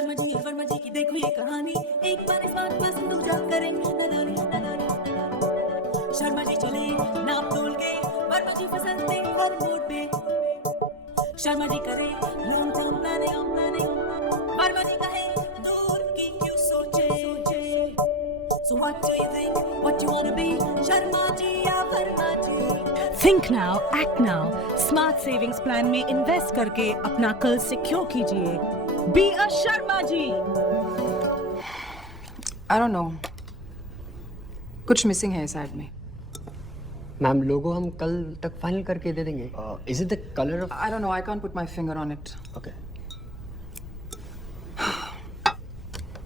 वर्मा जी की देखो ये कहानी, एक बार इस बात पर तुम जा करें नदानी नदानी नदानी। शर्मा जी चले नाप तोल के, वर्मा जी फिसलते हर मोड़ पे। शर्मा जी करे लॉन्ग टर्म प्लानिंग, वर्मा जी कहे दूर की क्यों सोचे। So what do you think? What you wanna be? Sharma ji या वर्मा जी? Think now, act now. Smart savings plan में invest करके अपना कल सिक्योर कीजिए. Be a Sharma ji. I don't know. कुछ मिसिंग है इस एड में. मैम लोगो हम कल तक फाइनल करके दे देंगे. Is it the color of? I don't know. I can't put my finger on it. Okay.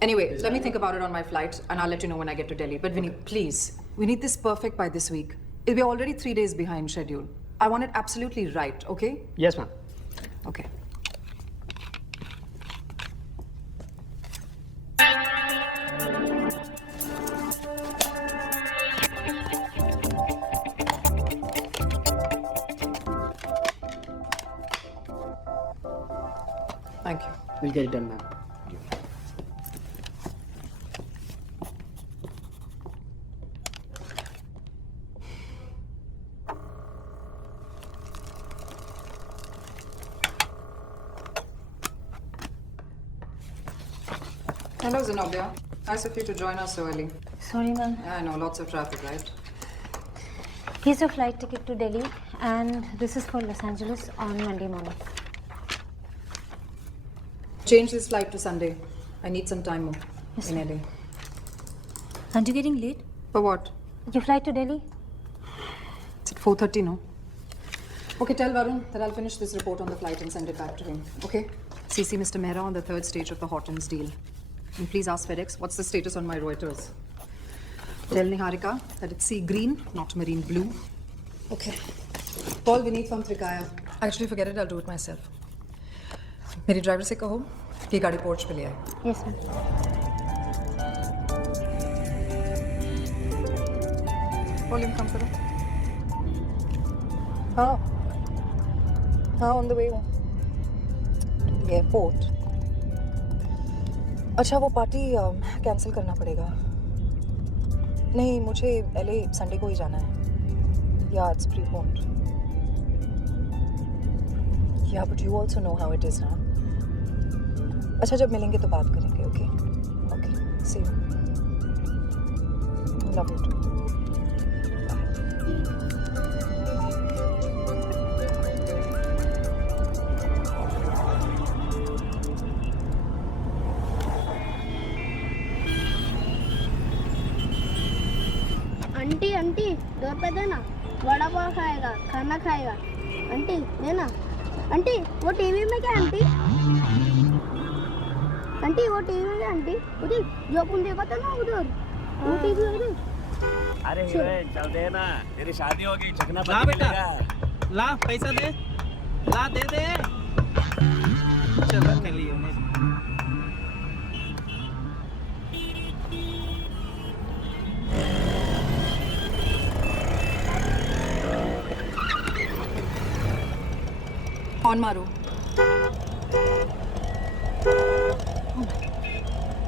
Anyway, let me think about it on my flight, and I'll let you know when I get to Delhi. But Vinny, please, we need this perfect by this week. We're already 3 days behind schedule. I want it absolutely right. Okay? Yes, ma'am. Okay. Thank you. We'll get it done, ma'am. Hello, Zenobia. Nice of you to join us so early. Sorry, ma'am. Yeah, I know, lots of traffic, right? Here's your flight ticket to Delhi, and this is for Los Angeles on Monday morning. Change this flight to Sunday. I need some time more Yes, in ma'am. LA. Aren't you getting late? For what? Your flight to Delhi? It's at 4:30, no? Okay, tell Varun that I'll finish this report on the flight and send it back to him. Okay? CC Mr. Mehra on the third stage of the Hortons deal. And please ask FedEx what's the status on my Reuters. Tell Niharika that it's sea green, not marine blue. Okay. Call Vineet from Trikaya. Actually, forget it. I'll do it myself. मेरी driver से कहो कि गाड़ी porch पे ले आए. Yes, ma'am. Volume कम करो. हाँ ऑन द वे हूँ एयरपोर्ट. अच्छा वो पार्टी कैंसिल करना पड़ेगा. नहीं मुझे LA संडे को ही जाना है. या इट्स प्रीपोन्ड. या but you also know how it is ना. अच्छा जब मिलेंगे तो बात करेंगे. Okay okay see you. Love you too. Aunty aunty 2 रुपए देना. वड़ा पाव खाएगा, खाना खाएगा. आंटी देना. आंटी वो टीवी में क्या आंटी? आंटी वो टीवी में क्या आंटी? उधर जो अपन देखा था ना उधर वो टीवी उधर. अरे हीरोइन चल दे ना. तेरी शादी होगी चखना ला पति बेटा. मिलेगा. ला पैसा दे. ला दे दे. चल के लिए ऑन मारो.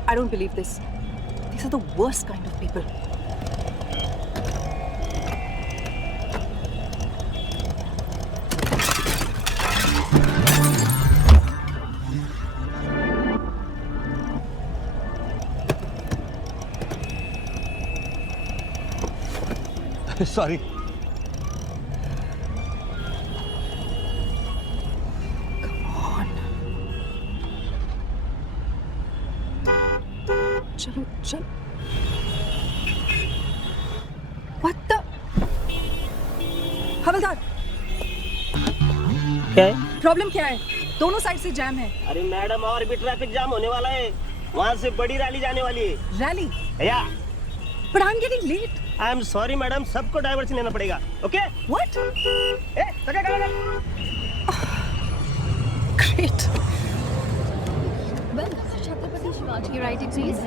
I don't believe this. These are the worst kind of people. Sorry. चलो चल. What the? हवलदार क्या है? प्रॉब्लम क्या है? दोनों साइड से जैम है. अरे मैडम और भी ट्रैफिक जाम होने वाला है. वहाँ से बड़ी रैली जाने वाली है. रैली. या But I'm getting late. I am sorry madam. सबको डाइवर्शन लेना पड़ेगा. ओके. What? ए तो क्या. Great. Well, Chhatrapati Shivaji writing please.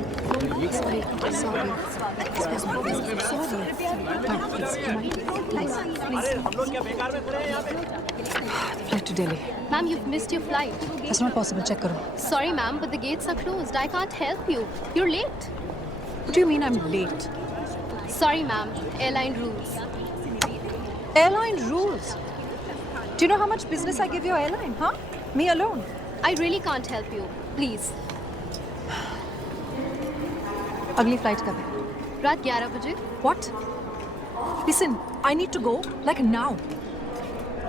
Sorry. अरे हम लोग क्या बेकार में खड़े हैं यहाँ पे. Flight to Delhi. Ma'am, you've missed your flight. That's not possible. Check karo. Sorry, ma'am, but the gates are closed. I can't help you. You're late. What do you mean I'm late? Sorry, ma'am. Airline rules. Airline rules. Do you know how much business I give your airline, huh? Me alone. I really can't help you. Please. Agli flight कब है? रात 11 बजे. What? Listen, I need to go like now.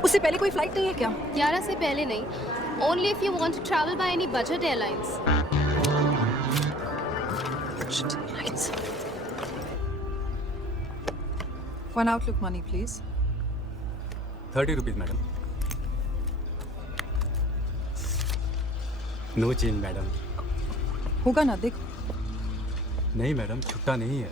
उससे पहले कोई flight नहीं है क्या? 11 से पहले नहीं. Only if you want to travel by any budget airlines. Budget airlines. One outlook money, please. 30 rupees, madam. No change, madam. होगा ना देख. नहीं मैडम, छुट्टा नहीं है.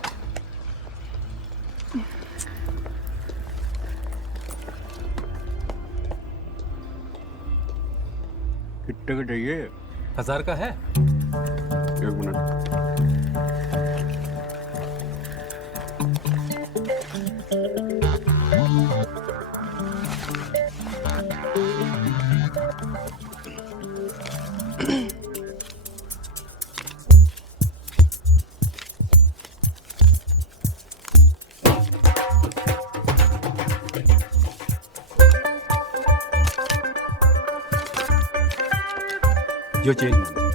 कितने का चाहिए? 1000 का है. 1 minute. Your change, madam.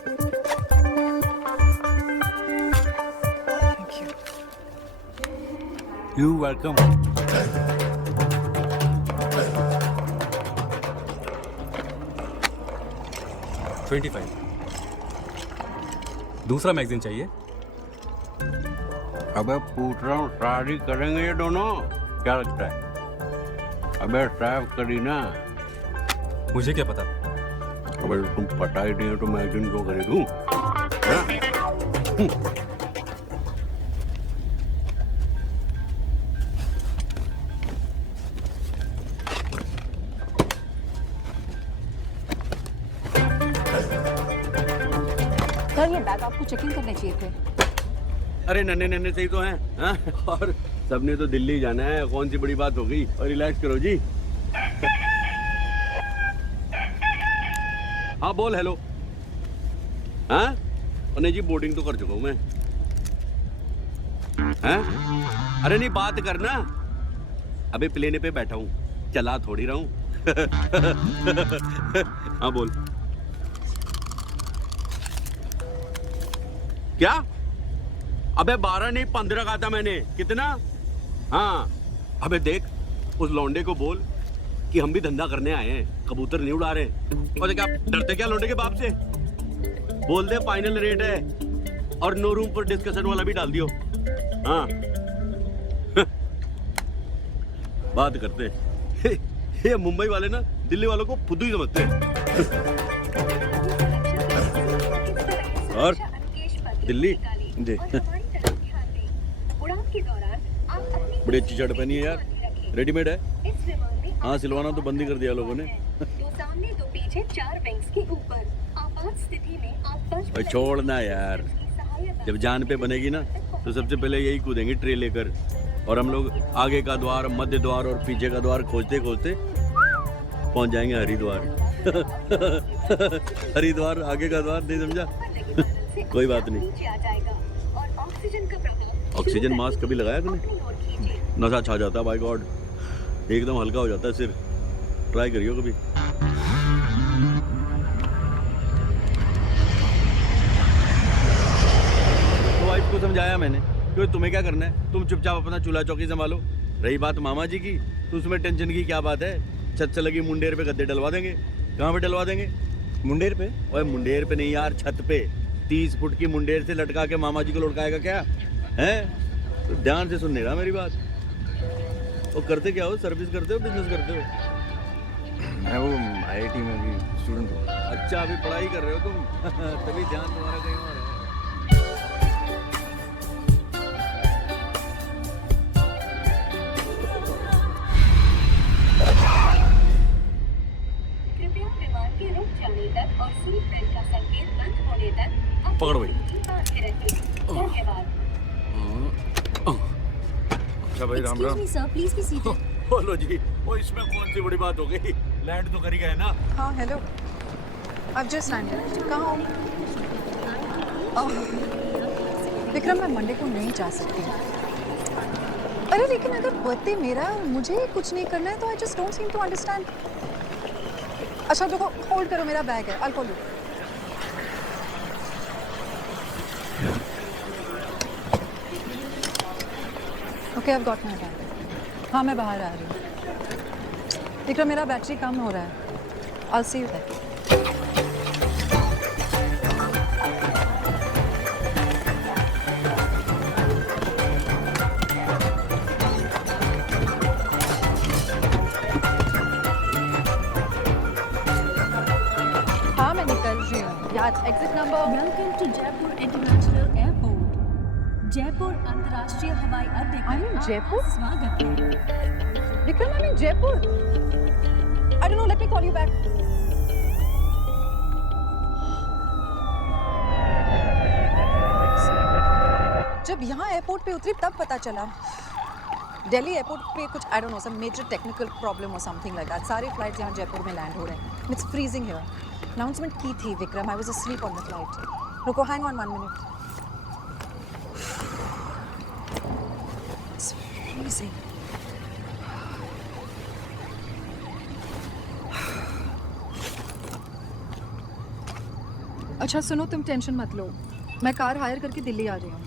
Thank you. You welcome. $25. दूसरा मैगजीन चाहिए? अबे पूछ रहा हूँ, शादी करेंगे ये दोनों? क्या लगता है? अबे साफ करी ना. मुझे क्या पता? अबे तुम पता ही नहीं हो तो मैगजीन क्यों खरीदूं? सर ये बैग आपको चेकिंग करने चाहिए थे. अरे नन्हे नन्हे सही तो हैं, हाँ? और सबने तो दिल्ली जाना है, कौन सी बड़ी बात हो गई. और रिलैक्स करो जी. हाँ बोल. हेलो. हाँ और नहीं जी, बोर्डिंग तो कर चुका हूँ मैं. हाँ अरे नहीं, बात करना. अबे प्लेन पे बैठा हूँ, चला थोड़ी रहा हूँ. हाँ बोल. क्या? अबे 12 नहीं 15 कहा था मैंने. कितना? हाँ अबे देख, उस लौंडे को बोल कि हम भी धंधा करने आए हैं, कबूतर नहीं उड़ा रहे. और क्या डरते क्या लौंडे के बाप से? बोल दे फाइनल रेट है और नो रूम पर डिस्कशन वाला भी डाल दियो. हाँ बात करते. ये मुंबई वाले ना दिल्ली वालों को फुद्दू ही समझते हैं. और दिल्ली जी बड़ी अच्छी शर्ट पहनी है यार. रेडीमेड है? हाँ सिलवाना तो बंद ही कर दिया लोगों ने. भाई छोड़ना यार, जब जान पे बनेगी ना तो सबसे पहले यही कूदेंगे ट्रे लेकर. और हम लोग आगे का द्वार, मध्य द्वार और पीछे का द्वार खोजते खोजते पहुंच जाएंगे हरिद्वार. हरिद्वार आगे का द्वार, नहीं समझा? कोई बात नहीं. ऑक्सीजन मास्क कभी लगाया तूने? नशा छा जाता है बाय गॉड, एकदम हल्का हो जाता है सिर. ट्राई करियो कभी. तो वाइफ को समझाया मैंने कि तुम्हें क्या करना है, तुम चुपचाप अपना चूल्हा चौकी संभालो. रही बात मामा जी की, तो उसमें टेंशन की क्या बात है. छत से लगी मुंडेर पे गद्दे डलवा देंगे. कहाँ पे डलवा देंगे? मुंडेर पे? ओए मुंडेर पे नहीं यार, छत पे. 30 फुट की मुंडेर से लटका के मामा जी को लटकाएगा क्या है? तो ध्यान से सुन नहीं रहा मेरी बात. वो करते क्या हो? सर्विस करते हो, बिजनेस करते हो? मैं वो IIT में भी स्टूडेंट हूँ. अच्छा अभी पढ़ाई कर रहे हो तुम. तभी ध्यान तुम्हारा कहीं और है. कृपया विमान के रुक जाने तक और सीट बेल्ट का संकेत बंद होने तक पकड़ो भाई. धन्यवाद. अच्छा भाई Ram Ram. Sir, please be seated. बोलो जी. वो इसमें कौन सी बड़ी बात हो गई? लैंड तो करी गए ना। हाँ हेलो, I've just landed. कहाँ हो? विक्रम मैं मंडे को नहीं जा सकती। अरे लेकिन अगर बर्थडे मेरा मुझे कुछ नहीं करना है तो I just don't seem to understand. अच्छा देखो, होल्ड करो, मेरा बैग है, I'll call you. Okay, I've got my bag. हाँ मैं बाहर आ रही हूँ। विक्रम मेरा बैटरी कम हो रहा है। I'll see you there. हाँ मैं निकल रही हूँ। यार exit number. Welcome to Jaipur international airport. Jaipur अंतर्राष्ट्रीय हवाई अड्डे I'm in पर Jaipur? आपका स्वागत है। Vikram I'm in Jaipur. I don't know, let me call you back. जब यहाँ एयरपोर्ट पे उतरी तब पता चला दिल्ली एयरपोर्ट पे कुछ I don't know, some major technical problem or something like that. सारे फ्लाइट्स यहाँ जयपुर में लैंड हो रहे हैं. It's freezing here. अनाउंसमेंट की थी Vikram. I was asleep on the flight. रुको, hang on 1 minute. It's freezing. अच्छा सुनो, तुम टेंशन मत लो, मैं कार हायर करके दिल्ली आ रही हूँ।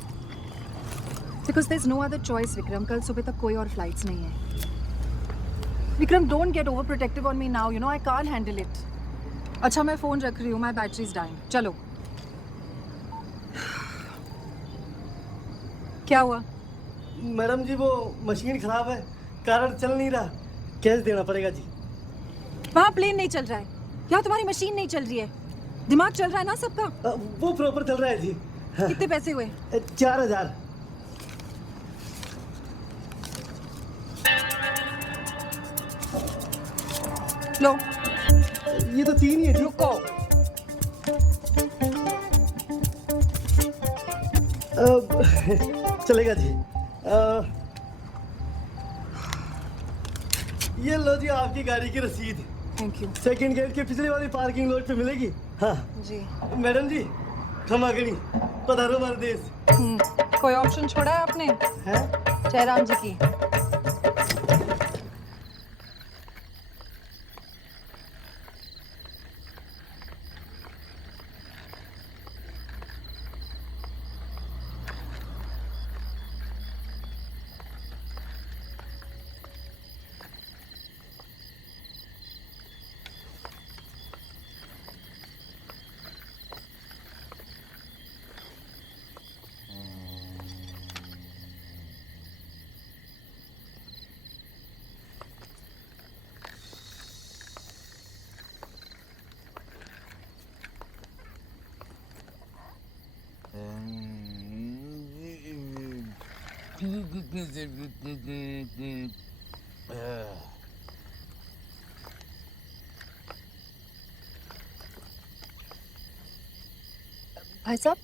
Because there's no other choice, Vikram. कल सुबह तक कोई और फ्लाइट्स नहीं है। Vikram, don't get overprotective on me now. You know I can't handle it. अच्छा मैं फ़ोन रख रही हूँ, my battery is dying. चलो। क्या हुआ? मैडम जी वो मशीन खराब है, कारण चल नहीं रहा, कैश देना पड़ेगा जी। वहाँ प्लेन नहीं चल रहा है, यहाँ तुम्हारी मशीन नहीं चल रही है। दिमाग चल रहा है ना सबका? वो प्रॉपर चल रहा है जी। कितने पैसे हुए? 4000। लो, ये तो 3 ही है जी। रुको। चलेगा जी। ये लो जी आपकी गाड़ी की रसीद। Thank you. सेकंड गेट के पिछले वाली पार्किंग लॉट पे मिलेगी। हाँ जी। मैडम जी क्षमा करी, पधारो हमारे देश। कोई ऑप्शन छोड़ा है आपने? है जयराम जी की। भाई साहब,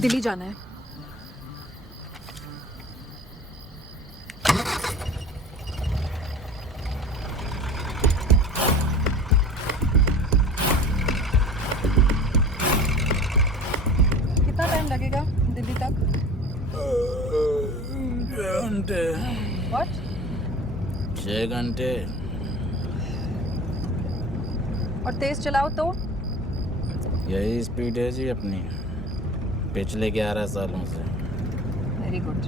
दिल्ली जाना है। कितना टाइम लगेगा दिल्ली तक? 6 घंटे। What? 6 घंटे। और तेज चलाओ तो? यही स्पीड है जी अपनी पिछले 11 सालों से। Very good.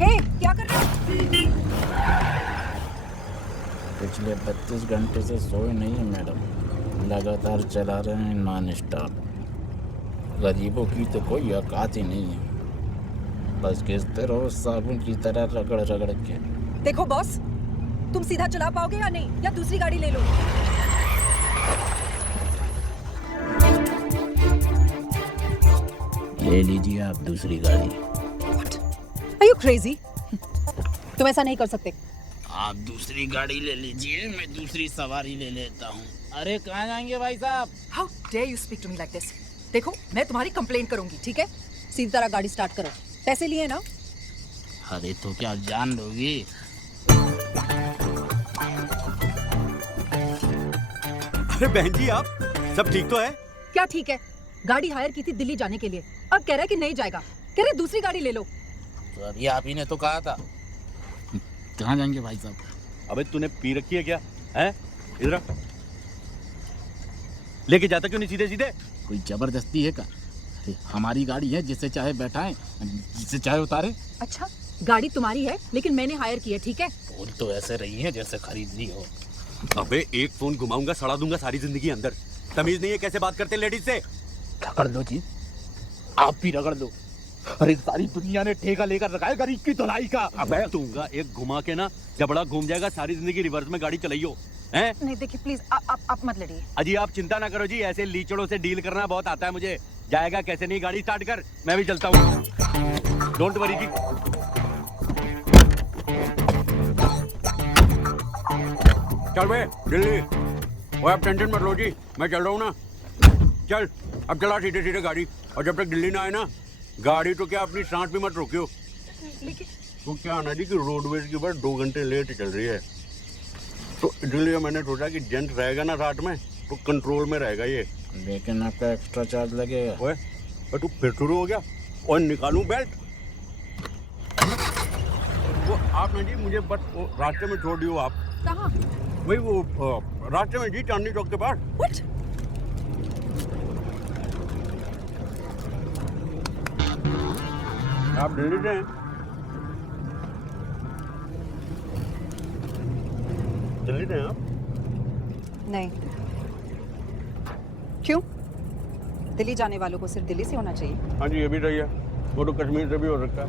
हे, क्या कर रहे हो? पिछले 32 घंटे से सोए नहीं है मैडम, लगातार चला रहे हैं नॉन स्टॉप। गरीबों की तो कोई औकात ही नहीं है, बस घिसते रहो साबुन की तरह रगड़ रगड़ के। देखो बॉस, तुम सीधा चला पाओगे या नहीं, या दूसरी गाड़ी ले लो। ले लीजिए आप दूसरी गाड़ी। What? Are you crazy? तुम ऐसा नहीं कर सकते। आप दूसरी गाड़ी ले लीजिए, मैं दूसरी सवारी ले लेता हूँ। अरे कहाँ जाएंगे भाई साहब? How dare you speak to me like this? देखो मैं तुम्हारी कंप्लेंट करूंगी, ठीक है? सीधी तरह गाड़ी स्टार्ट करो। पैसे लिए ना? अरे तो क्या जान लोगी? अरे बहन जी आप सब ठीक तो है? क्या ठीक है? गाड़ी हायर की थी दिल्ली जाने के लिए, अब कह रहा है कि नहीं जाएगा, कह रहे दूसरी गाड़ी ले लो। तो अभी आप ही ने तो कहा था। कहाँ जाएंगे भाई साहब? अबे तूने पी रखी है क्या? हैं? इधर आ। लेके जाता क्यों नहीं सीधे सीधे? कोई जबरदस्ती है क्या? अरे हमारी गाड़ी है, जिससे चाहे बैठाएं, जिससे चाहे उतारे। अच्छा गाड़ी तुम्हारी है लेकिन मैंने हायर की है, ठीक है? बोल तो ऐसे रही है जैसे खरीदनी हो। अबे एक फोन घुमाऊंगा सड़ा दूंगा सारी जिंदगी अंदर। तमीज नहीं है कैसे बात करते लेडीज से? रगड़ लो जी, आप भी रगड़ लो। अरे सारी दुनिया ने ठेका लेकर रखा है गरीब की धुलाई का। अबे दूंगा एक घुमा के ना जबड़ा घूम जाएगा, सारी जिंदगी रिवर्स में गाड़ी चलाइयो हैं? नहीं देखिए प्लीज आप मत लड़िए। अजी आप चिंता ना करो जी, ऐसे लीचड़ों से डील करना बहुत आता है मुझे। जाएगा कैसे नहीं, गाड़ी स्टार्ट कर, मैं भी चलता हूँ। डोंट वरी जी। चल बे दिल्ली, वो आप टेंशन मत लो जी, मैं चल रहा हूँ ना। चल अब चला सीधे सीधे गाड़ी, और जब तक दिल्ली ना आए ना गाड़ी तो क्या अपनी सांस भी मत रोकियो। तो क्या आना जी कि रोडवेज की बस 2 घंटे लेट चल रही है, तो इसलिए मैंने सोचा कि जेंट रहेगा ना साथ में तो कंट्रोल में रहेगा ये। लेकिन आपका एक्स्ट्रा चार्ज लगेगा। ओए तू फिर शुरू हो गया? और निकालूं बेल्ट? वो आप ना जी मुझे बस वो रास्ते में छोड़ दियो आप। कहाँ? वही वो रास्ते में जी, चांदनी चौक के पास। What? आप दिल्ली से हैं? दिल्ली से हैं आप? नहीं। क्यों? दिल्ली जाने वालों को सिर्फ दिल्ली से होना चाहिए। हाँ जी ये भी सही है, वो तो कश्मीर से भी हो सकता है।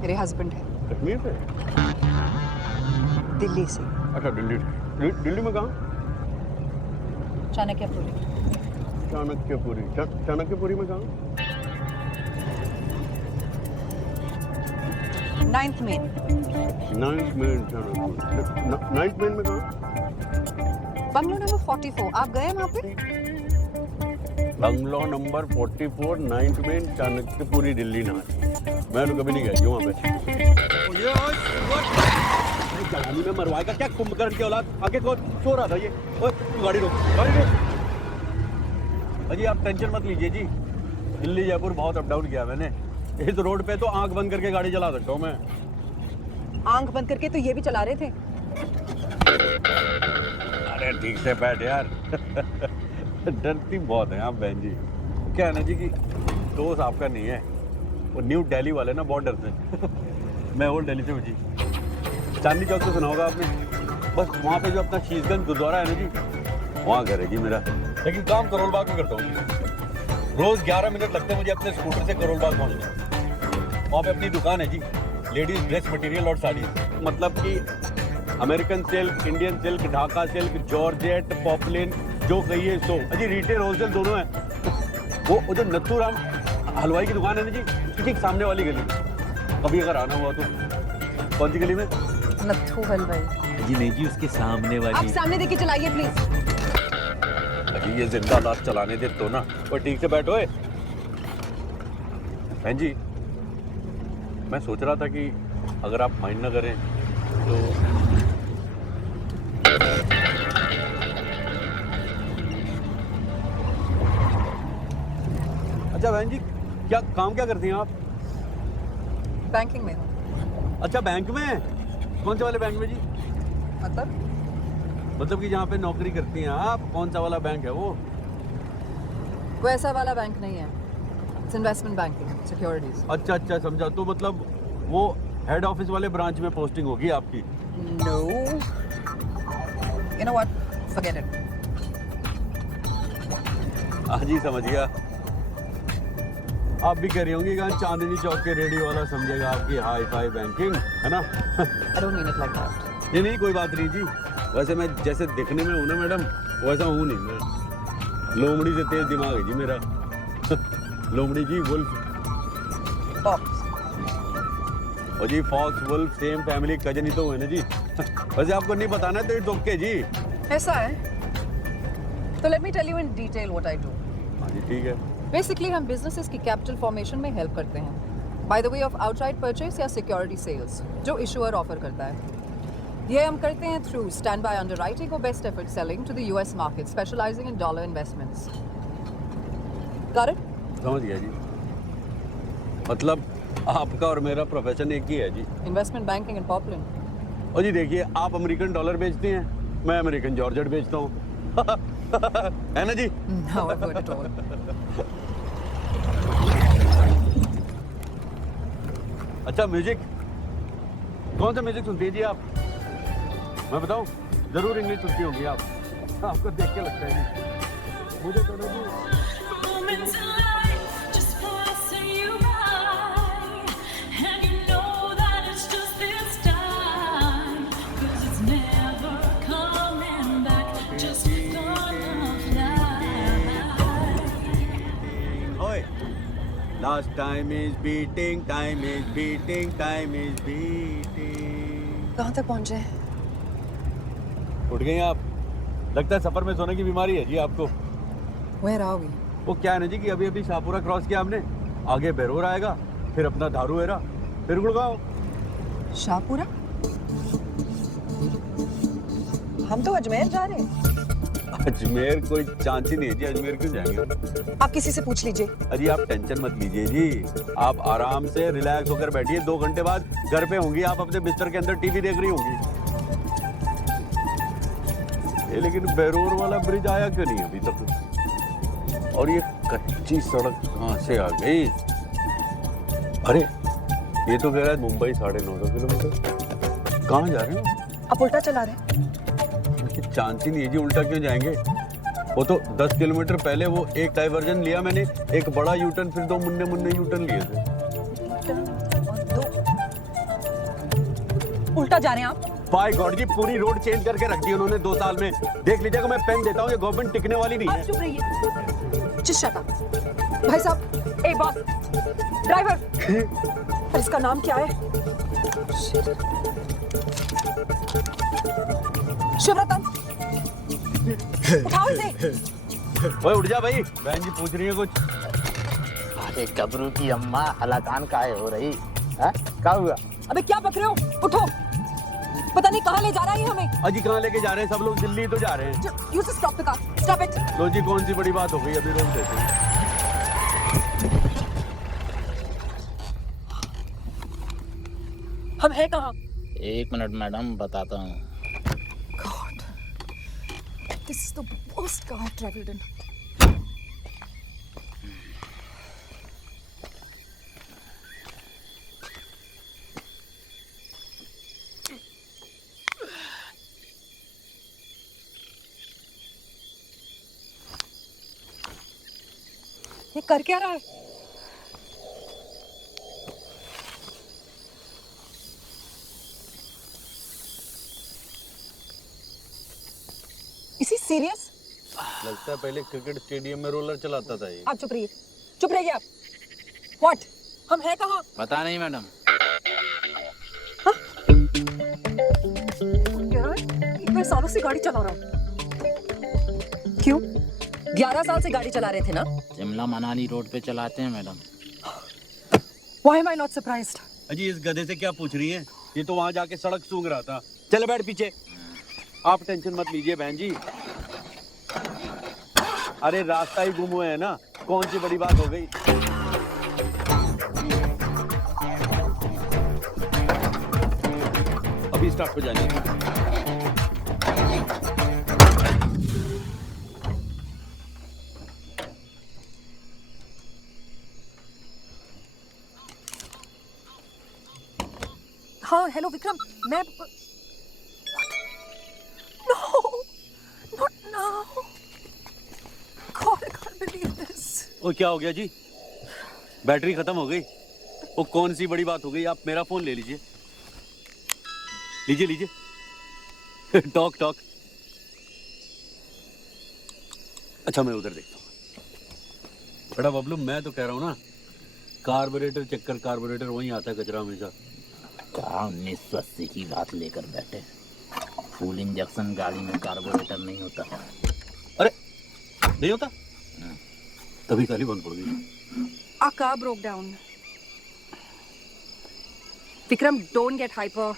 मेरे हस्बैंड है। कश्मीर से? दिल्ली से। अच्छा दिल्ली से। दिल्ली में कहाँ? चाणक्यपुरी। चाणक्यपुरी? चाणक्यपुरी में कहाँ? 9th main. 9th main Chanakyapuri. 9th main में कहाँ? बंगलो नंबर 44, आप गए वहाँ पे? Bungalow number 44 9th main Chanakyapuri Delhi ना। मैं तो कभी नहीं गया क्यों वहाँ पे। जवानी में मरवाएगा क्या कुंभकर्ण की औलाद? आगे कौन सो रहा था ये? ओए तू गाड़ी रोक, गाड़ी रोक। अजी आप टेंशन मत लीजिए जी, दिल्ली जयपुर बहुत अप डाउन किया मैंने। इस रोड पे तो आंख बंद करके गाड़ी चला सकता हूँ मैं। आंख बंद करके तो ये भी चला रहे थे। अरे ठीक से बैठ यार। डरती बहुत है आप बहन जी। क्या है ना जी कि दोस्त आपका नहीं है, वो न्यू दिल्ली वाले ना बहुत डरते हैं। मैं ओल्ड दिल्ली से हूँ जी। चांदनी चौक तो सुना होगा आपने, बस वहाँ पे जो अपना शीशगंज गुरुद्वारा है ना जी, वहाँ घर है जी मेरा। लेकिन काम करोल बाग में करता हूँ। रोज 11 मिनट लगते हैं मुझे अपने स्कूटर से करोल बाग पहुँचने। वहाँ पे अपनी दुकान है जी, लेडीज ड्रेस मटेरियल और साड़ी। मतलब कि American silk, Indian silk, Dhaka silk, georgette, poplin, जो कहिए सो। अजी रिटेल होलसेल दोनों है। वो जो नत्थू राम हलवाई की दुकान है ना जी, ठीक सामने वाली गली में। कभी अगर आना हुआ तो। कौन सी गली में? नत्थू हलवाई जी नहीं जी, उसके सामने वाली। आप सामने देख के चलाइए प्लीज। अजी ये जिंदा लाश चलाने दे तो ना। और ठीक से बैठो। बहन जी मैं सोच रहा था कि अगर आप माइंड ना करें तो अच्छा बहन जी क्या काम क्या करती हैं आप? बैंकिंग में हूँ। अच्छा बैंक में? कौन से वाले बैंक में जी? मतलब कि जहाँ पे नौकरी करती हैं आप, कौन सा वाला बैंक है वो? वो ऐसा वाला बैंक नहीं है, इट्स इन्वेस्टमेंट बैंकिंग, सिक्योरिटीज। अच्छा अच्छा समझा। तो मतलब वो हेड ऑफिस वाले ब्रांच में पोस्टिंग होगी आपकी? No, you know what, forget it. हाँ जी समझ गया। आप भी कह रही होंगी कि चांदनी चौक के रेडियो वाला समझेगा आपकी हाई फाई बैंकिंग, है ना? I don't mean it like that. नहीं नहीं कोई बात नहीं जी, वैसे मैं जैसे दिखने में हूँ ना मैडम, वैसा हूँ नहीं मैं। लोमड़ी से तेज दिमाग है जी मेरा। लोमड़ी जी वुल्फ। और जी fox wolf same family cousin ही तो हुए ना जी। वैसे आपको नहीं बताना तो इट्स ओके जी। ऐसा है तो let me tell you in detail what I do. हाँ जी ठीक है। बेसिकली हम बिजनेसेस की कैपिटल फॉर्मेशन में हेल्प करते हैं by the way of outright purchase या सिक्योरिटी सेल्स जो इशूअर ऑफर करता है। ये हम करते हैं थ्रू स्टैंड बाय अंडरराइटिंग और best effort selling to the US market specialising in dollar investments. Got it? समझ गया जी। मतलब आपका और मेरा प्रोफेशन एक ही है जी। Investment banking and popular. और जी देखिए आप अमेरिकन डॉलर बेचते हैं, मैं अमेरिकन जॉर्जेट बेचता हूँ। है ना जी? How I would at all. अच्छा म्यूजिक, कौन सा म्यूजिक सुनती है जी आप? मैं बताऊं, जरूर इंग्लिश सुनती होंगी आप। आपको देख के लगता है जी। मुझे तो नहीं Moments in life just passing you by, and you know that it's just this time, 'cause it's never coming back, just gonna fly. ओए, last time is beating, time is beating, time is beating. कहाँ तक पहुँचे? उठ गई आप? लगता है सफर में सोने की बीमारी है जी आपको। Where are we? वो क्या है ना जी कि अभी अभी शाहपुरा क्रॉस किया हमने, आगे बेरोर आएगा, फिर अपना दारू एरा, फिर गुड़गांव। शाहपुरा? हम तो अजमेर जा रहे हैं। अजमेर कोई चांस ही नहीं है जी, अजमेर क्यों जाएंगे? आप किसी से पूछ लीजिए। अजी आप टेंशन मत लीजिए जी, आप आराम से रिलैक्स होकर बैठिए। 2 घंटे बाद घर पे होंगी आप, अपने बिस्तर के अंदर टीवी देख रही होंगी। ये लेकिन बेरोर वाला ब्रिज आया क्यों नहीं अभी तक? और ये कच्ची सड़क कहाँ से आ गई? अरे ये तो कह रहा है मुंबई 950 किलोमीटर। कहाँ जा रहे हैं? आप उल्टा चला रहे हैं। चांस ही नहीं है जी, उल्टा क्यों जाएंगे? वो तो 10 किलोमीटर पहले वो एक डाइवर्जन लिया मैंने, एक बड़ा यूटर्न, फिर 2 मुन्ने मुन्ने यूटर्न लिए थे। उल्टा जा रहे हैं आप? बाय गॉड जी, पूरी रोड चेंज करके रख दी उन्होंने 2 साल में। देख लीजिएगा, मैं पेन देता हूँ, ये गवर्नमेंट टिकने वाली नहीं है। आप चुप रहिए। Just shut up. भाई साहब, ए बॉस, ड्राइवर, इसका नाम क्या है? शिवरतन, उठाओ इसे। ओए उठ जा भाई, बहन जी पूछ रही है कुछ। अरे गबरू की अम्मा हलाकान काहे हो रही है? क्या हुआ? अबे क्या बक रहे हो? उठो, पता नहीं कहाँ ले जा रहा है ये हमें। अजी कहाँ लेके जा रहे हैं? सब लोग दिल्ली तो जा रहे हैं। You just stop the car. Stop it. लो जी, कौन सी बड़ी बात हो गई, अभी रोक देते हैं। हम हैं कहाँ? 1 मिनट मैडम, बताता हूँ। God, this is the worst car I've traveled in. ये कर क्या रहा है? इसी सीरियस? लगता है पहले क्रिकेट स्टेडियम में रोलर चलाता था ये। आप चुप रहिए, चुप रहिए आप। What? हम हैं कहाँ? पता नहीं मैडम। कह रहा है इतने सालों से गाड़ी चला रहा हूँ। क्यों? 11 साल से गाड़ी चला रहे थे ना? शिमला मनाली रोड पे चलाते हैं madam. Why am I not surprised? अजी इस गधे से क्या पूछ रही हैं? ये तो वहां जाके सड़क सूंघ रहा था। चले बैठ पीछे। आप टेंशन मत लीजिए बहन जी। अरे रास्ता ही गुम हुआ है ना, कौन सी बड़ी बात हो गई? अभी स्टार्ट हो जाएंगे। हाँ, हेलो विक्रम, मैं No, not now. God, I can't believe this. ओ क्या हो गया जी? बैटरी खत्म हो गई। वो कौन सी बड़ी बात हो गई? आप मेरा फोन ले लीजिए, लीजिए लीजिए। Talk talk. अच्छा मैं उधर देखता हूँ। बड़ा बबलू, मैं तो कह रहा हूँ ना, कार्बोरेटर चक्कर, कार्बोरेटर वहीं आता है कचरा हमेशा। कहा 1980 की बात लेकर बैठे। फुल इंजेक्शन गाड़ी में कार्बोरेटर नहीं होता। अरे नहीं होता, तभी गाड़ी बंद पड़ गई। Our car broke down. Vikram, don't get hyper.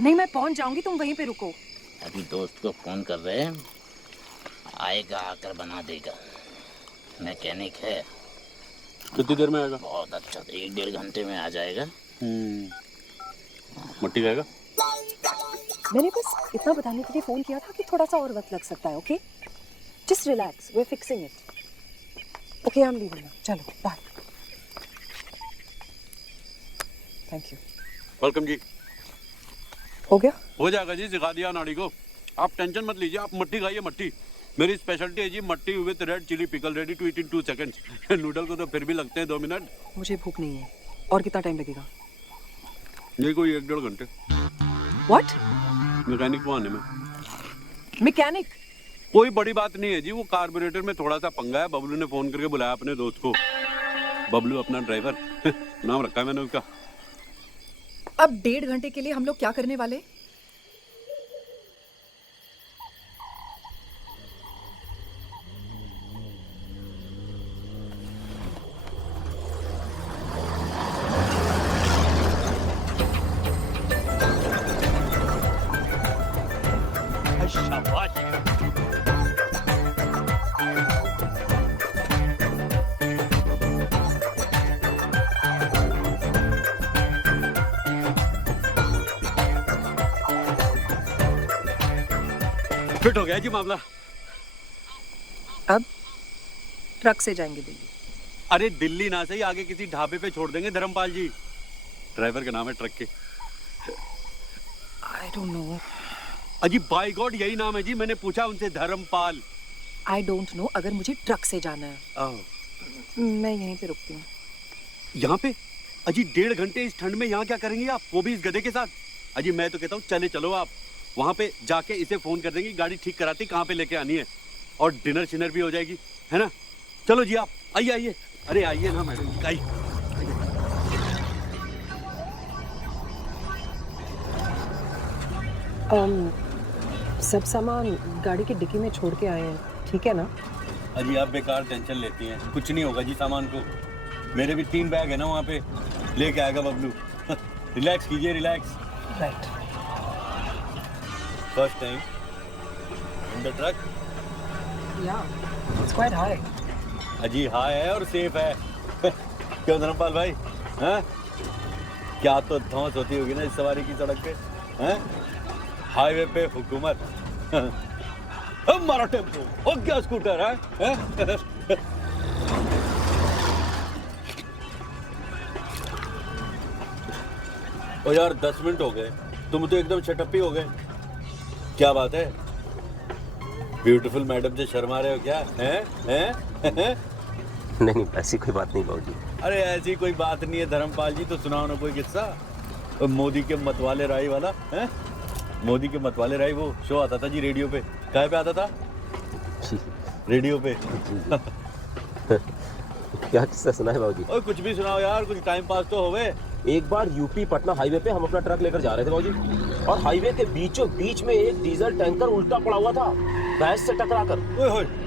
नहीं, मैं पहुंच जाऊंगी, तुम वहीं पे रुको। अभी दोस्त को फोन कर रहे हैं, आएगा आकर बना देगा। मैकेनिक है। कितनी देर में आएगा? बहुत अच्छा, 1-1.5 घंटे में आ जाएगा। मट्टी खाएगा? मैंने बस इतना बताने के लिए फोन किया था कि थोड़ा सा और वक्त लग सकता है, okay? Just relax, we're fixing it. Okay, I'm leaving now. चलो, bye. Thank you. वेलकम जी। हो गया? हो जाएगा जी, सिखा दिया नाड़ी को। आप टेंशन मत लीजिए, आप मट्टी खाइए। मट्टी मेरी स्पेशलिटी है जी, matthi with red chilli pickle, ready to eat in 2 seconds। Noodle को तो फिर भी लगते हैं 2 मिनट। मुझे भूख नहीं है। और कितना टाइम लगेगा? ये कोई 1-1.5 घंटे। What? मैकेनिक को आने में। मैकेनिक? कोई बड़ी बात नहीं है जी, वो कार्बोरेटर में थोड़ा सा पंगा है। बबलू ने फोन करके बुलाया अपने दोस्त को। बबलू अपना ड्राइवर नाम रखा है मैंने उसका। अब 1.5 घंटे के लिए हम लोग क्या करने वाले? शाबाश। फिट हो गया जी मामला। अब ट्रक से जाएंगे दिल्ली। अरे दिल्ली ना सही, आगे किसी ढाबे पे छोड़ देंगे धर्मपाल जी। ड्राइवर का नाम है ट्रक के। I don't know. अजी बाय गॉड यही नाम है जी, मैंने पूछा उनसे, धर्मपाल। I don't know, अगर मुझे ट्रक से जाना है। मैं यहीं पे रुकती हूँ। यहाँ पे? अजी 1.5 घंटे इस ठंड में यहाँ क्या करेंगी आप, वो भी इस गधे के साथ? अजी मैं तो कहता हूँ चले चलो आप, वहाँ पे जाके इसे फोन कर देंगी, गाड़ी ठीक कराती कहाँ पे लेके आनी है, और डिनर शिनर भी हो जाएगी, है ना? चलो जी आप आइए आइए। अरे आइए ना मैडम जी, आइए। सब सामान गाड़ी की डिक्की में छोड़ के आए हैं, ठीक है ना? अजी आप बेकार टेंशन लेती हैं, कुछ नहीं होगा जी सामान को। मेरे भी 3 बैग है ना वहाँ पे, लेके आएगा बबलू। रिलैक्स कीजिए, relax. Right. First time in the truck? या, इट्स क्वाइट हाई। अजी हाई है और सेफ है। क्यों धर्मपाल भाई, हैं? क्या तो धौंस होती होगी ना इस सवारी की सड़क पे, हैं? हाईवे पे हुकूमत। हमारा टेम्पो हो क्या स्कूटर है? ओ यार 10 मिनट हो गए, तुम तो एकदम शटअप ही हो गए। क्या बात है? ब्यूटीफुल मैडम से शर्मा रहे हो क्या? हैं? नहीं ऐसी कोई बात नहीं बाबूजी। अरे ऐसी कोई बात नहीं है धर्मपाल जी, तो सुनाओ ना कोई किस्सा। मोदी के मतवाले राई वाला, हैं? मोदी के मतवाले राई वो शो आता था जी रेडियो पे, कहाँ पे आता था? रेडियो पे। क्या किस्सा सुना है बाबूजी? ओए कुछ भी सुनाओ यार, कुछ टाइम पास तो होवे। एक बार यूपी पटना हाईवे पे हम अपना ट्रक लेकर जा रहे थे बाबूजी, और हाईवे के बीचों बीच में एक डीजल टैंकर उल्टा पड़ा हुआ था भैंस से टकराकर।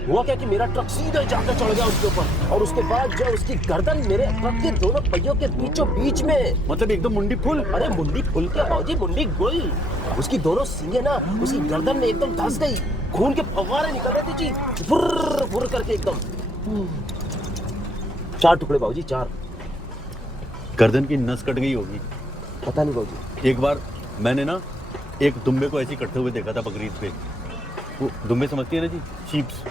हुआ क्या कि मेरा ट्रक सीधे जाकर चढ़ गया उसके ऊपर, और उसके बाद जो उसकी गर्दन मेरे ट्रक के दोनों पहियों के बीचों बीच में, मतलब एकदम मुंडी फुल। अरे मुंडी फुल क्या बाबूजी, मुंडी गुल। उसकी दोनों सींगें ना उसकी गर्दन में एकदम धंस गई, खून के फव्वारे निकल रहे थे जी, फुर्र फुर्र करके एकदम। 4 टुकड़े बाबूजी, 4। गर्दन की नस कट गई होगी। पता नहीं बाबूजी। एक बार मैंने ना एक दुम्बे को ऐसे कटते हुए देखा था बकरीद पे। वो दुम्बे समझती है ना जी, शीप्स।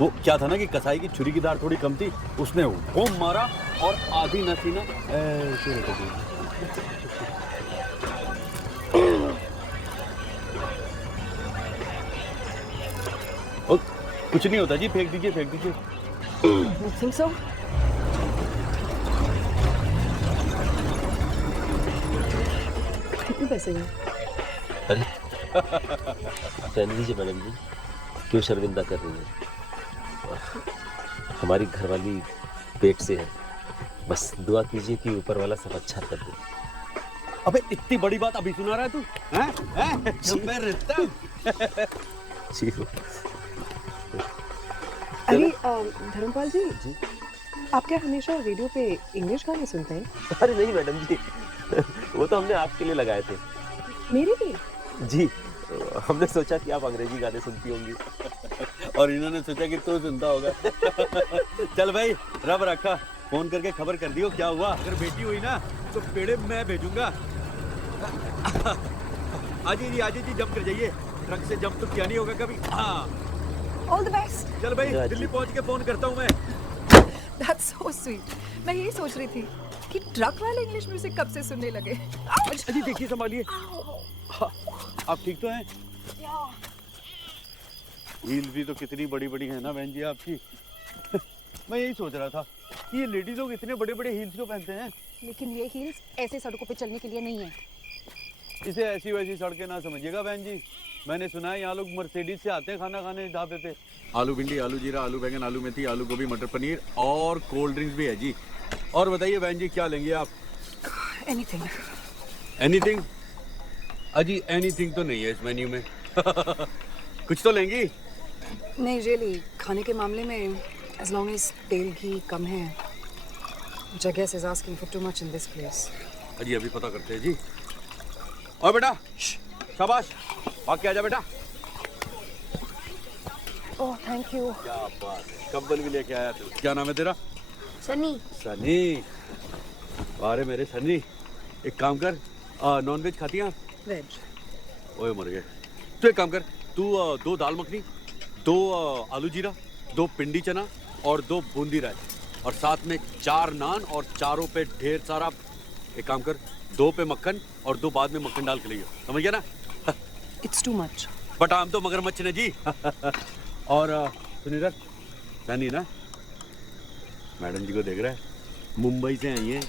वो क्या था ना कि कसाई की छुरी की धार थोड़ी कम थी, उसने वो मारा और आधी नस ही ना ऐसे रख दी। कुछ नहीं होता जी, फेंक दीजिए फेंक दीजिए। You think so? कितने पैसे हैं? अरे रहने दीजिए मैडम जी, क्यों शर्मिंदा कर रही है? हमारी घरवाली पेट से है, बस दुआ कीजिए कि ऊपर वाला सब अच्छा कर दे। अबे इतनी बड़ी बात अभी सुना रहा है तू? हैं? मैं रिश्ता जी अरे धर्मपाल जी आप क्या हमेशा रेडियो पे इंग्लिश गाने सुनते हैं? अरे नहीं मैडम जी, वो तो हमने आपके लिए लगाए थे। मेरे लिए? जी, हमने सोचा कि आप अंग्रेजी गाने सुनती होंगी। और इन्होंने सोचा कि तू सुनता होगा। चल भाई, रब रखा, फोन करके खबर कर दियो क्या हुआ। अगर बेटी हुई ना तो पेड़े मैं भेजूंगा। आजी जी जंप कर जाइए, ट्रक से जंप तो किया नहीं होगा कभी। हाँ ऑल द बेस्ट। चल भाई, दिल्ली पहुंच के फोन करता हूँ मैं। That's so sweet. मैं यही सोच रही थी कि ट्रक वाले इंग्लिश म्यूजिक कब से सुनने लगे। अजी देखिए, संभालिए। आप ठीक तो हैं? हील्स भी तो कितनी बड़ी बड़ी है ना बहन जी आपकी। मैं यही सोच रहा था कि ये लेडीज लोग इतने बड़े बड़े हील्स क्यों पहनते हैं। लेकिन ये हील्स ऐसे सड़कों पे चलने के लिए नहीं है। इसे ऐसी वैसी सड़कें ना समझिएगा बहन जी। मैंने सुना है यहाँ लोग मर्सिडीज से आते हैं खाना खाने ढाबे पे। आलू भिंडी, आलू जीरा, आलू बैंगन, आलू मेथी, आलू गोभी, मटर पनीर और कोल्ड ड्रिंक्स भी है जी। और बताइए बहन जी क्या लेंगे आप? एनीथिंग। एनीथिंग? अजी एनीथिंग तो नहीं है इस मेन्यू में। कुछ तो लेंगी? नहीं रियली, खाने के मामले में एज लॉन्ग एज तेल घी कम है, which I guess is asking for too much in this place. अजी अभी पता करते हैं जी। और बेटा शाबाश, भाग के आजा बेटा। Oh thank you. क्या बात है, कंबल भी लेके आया तू। क्या नाम है तेरा? सनी। सनी, अरे मेरे सनी, एक काम कर, नॉन वेज खाती हैं आप? वेज। ओए मर गए। तो एक काम कर, तू 2 दाल मखनी, 2 आलू जीरा, 2 पिंडी चना और 2 बूंदी राइस, और साथ में 4 नान और चारों पे ढेर सारा, एक काम कर 2 पे मक्खन और 2 बाद में मक्खन डाल के लियो, समझ गया ना? It's too much. बट आम तो मगरमच्छ ने जी। और सुनिए सनी ना, मैडम जी को देख रहा है, मुंबई से आई है,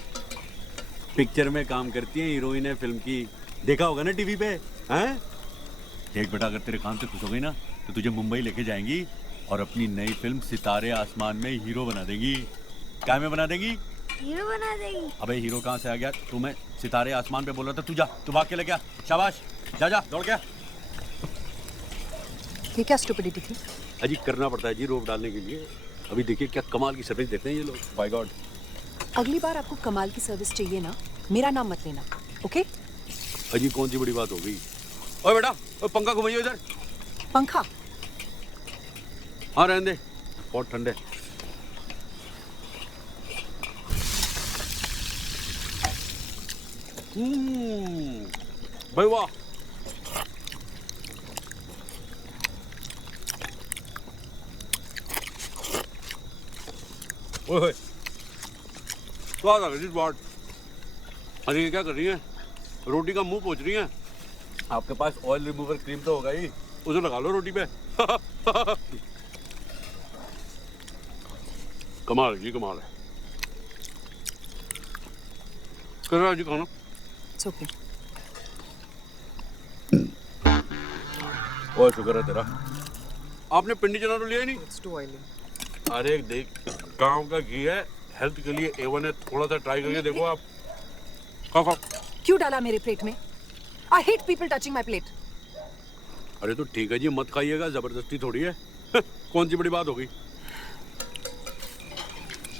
पिक्चर में काम करती है, हीरोइन है फिल्म की, देखा होगा ना टीवी पे। हैं? देख बेटा, अगर तेरे काम से खुश हो गई ना तो तुझे मुंबई लेके जाएंगी और अपनी नई फिल्म सितारे आसमान में हीरो बना देंगी। क्या में बना देंगी? हीरो बना देगी। अबे हीरो कहाँ से आ गया? तू मैं सितारे आसमान पे बोल रहा था, तू जा, तू भाग के ले गया। शाबाश, जा जा दौड़ गया। ये क्या स्टुपिडिटी थी? अजी करना पड़ता है जी रोप डालने के लिए। अभी देखिए क्या कमाल की सर्विस देते हैं ये लोग, बाय गॉड। अगली बार आपको कमाल की सर्विस चाहिए ना, मेरा नाम मत लेना, ओके? अजी कौन सी बड़ी बात हो गई? ओए बेटा, पंखा घुमाइए इधर। पंखा? हाँ रहने दे, बहुत ठंडे। भाई वाह, ओए स्वाद आ गई बात। अरे ये क्या कर रही है? रोटी का मुंह पोंछ रही है। आपके पास ऑयल रिमूवर क्रीम तो होगा ही, उसे लगा लो रोटी पे। कमाल है जी, कमाल है। कर रहा है जी खाना? It's okay. ओए शुक्र है तेरा, आपने पिंडी चना तो लिया ही नहीं। It's too oily. अरे देख, गांव का घी है, हेल्थ के लिए A1 है, थोड़ा सा ट्राई करके देखो आप। खाओ खाओ। क्यों डाला मेरे प्लेट में? I hate people touching my plate. अरे तो ठीक है जी, मत खाइएगा, जबरदस्ती थोड़ी है। कौन सी बड़ी बात हो गई?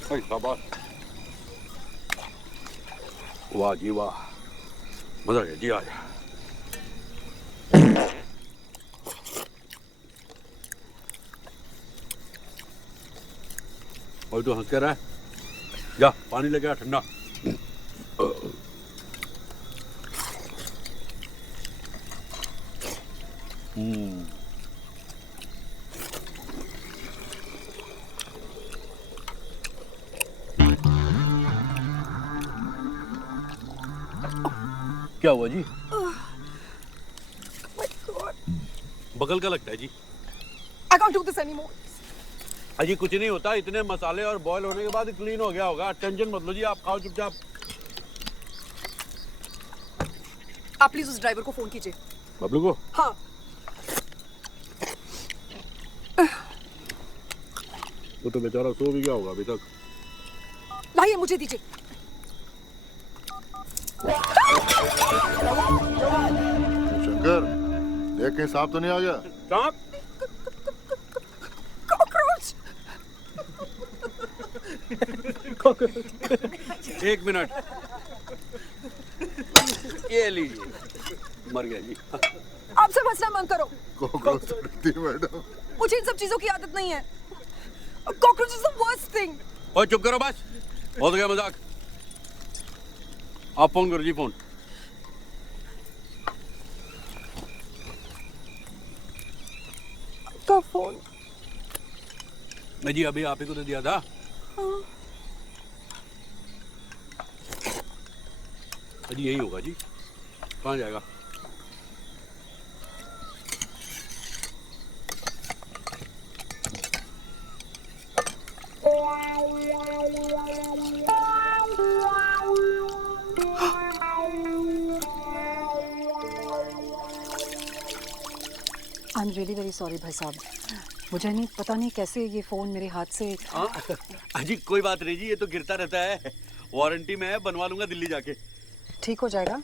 शाबाश, वाह जी वाह, मजा आ गया जी। आज और तो हंस कर रहा है, जा पानी लेके आ ठंडा। क्या हुआ जी? बगल का लगता है जी। I can't do this anymore. अजी कुछ नहीं होता, इतने मसाले और बॉयल होने के बाद क्लीन हो गया होगा, टेंशन मत लो जी, आप खाओ चुपचाप। आप प्लीज उस ड्राइवर को फोन कीजिए। बबलू को? हाँ। वो तो बेचारा सो भी गया होगा अभी तक। लाइए, मुझे दीजिए। शंकर देख के सांप तो नहीं आ गया? सांप? एक मिनट, ये लीजिए, मर गया जी। आपसे मसला मत करो। कॉकरोच रखती है मैडम। मुझे इन सब चीजों की आदत नहीं है। Cockroach is the worst thing. और चुप करो बस, हो गया मजाक। आप फोन करो जी, फोन। का फोन? मैं जी अभी आप ही को तो दिया था। हाँ। जी यही होगा जी, कहाँ जाएगा? I am really very sorry भाई साहब, मुझे नहीं पता नहीं कैसे ये फ़ोन मेरे हाथ से। अजी कोई बात नहीं जी, ये तो गिरता रहता है, वारंटी में है, बनवा लूंगा दिल्ली जाके। ठीक हो जाएगा।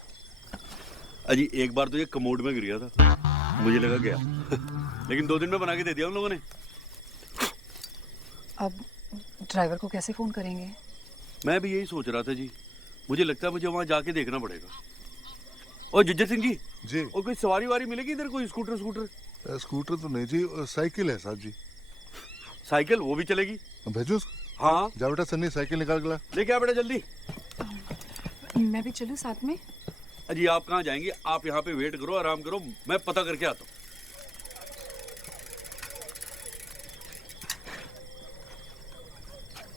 अजी एक बार तो ये कमोड में गिर गया था, मुझे लगा गया लेकिन 2 दिन में बना के दे दिया उन लोगों ने। अब ड्राइवर को कैसे फ़ोन करेंगे? मैं भी यही सोच रहा था जी, मुझे लगता है मुझे वहाँ जाके देखना पड़ेगा। और जिज्जर सिंह जी जी, और कोई सवारी वारी मिलेगी इधर? कोई स्कूटर? स्कूटर तो नहीं जी, साइकिल है साहब जी। साइकिल वो भी चलेगी? भेजो उसको। हाँ जा बेटा सन्नी, साइकिल निकाल के ला। लेके आ बेटा जल्दी। मैं भी चलूं साथ में? अजी आप कहाँ जाएंगे, आप यहाँ पे वेट करो, आराम करो, मैं पता करके आता हूँ।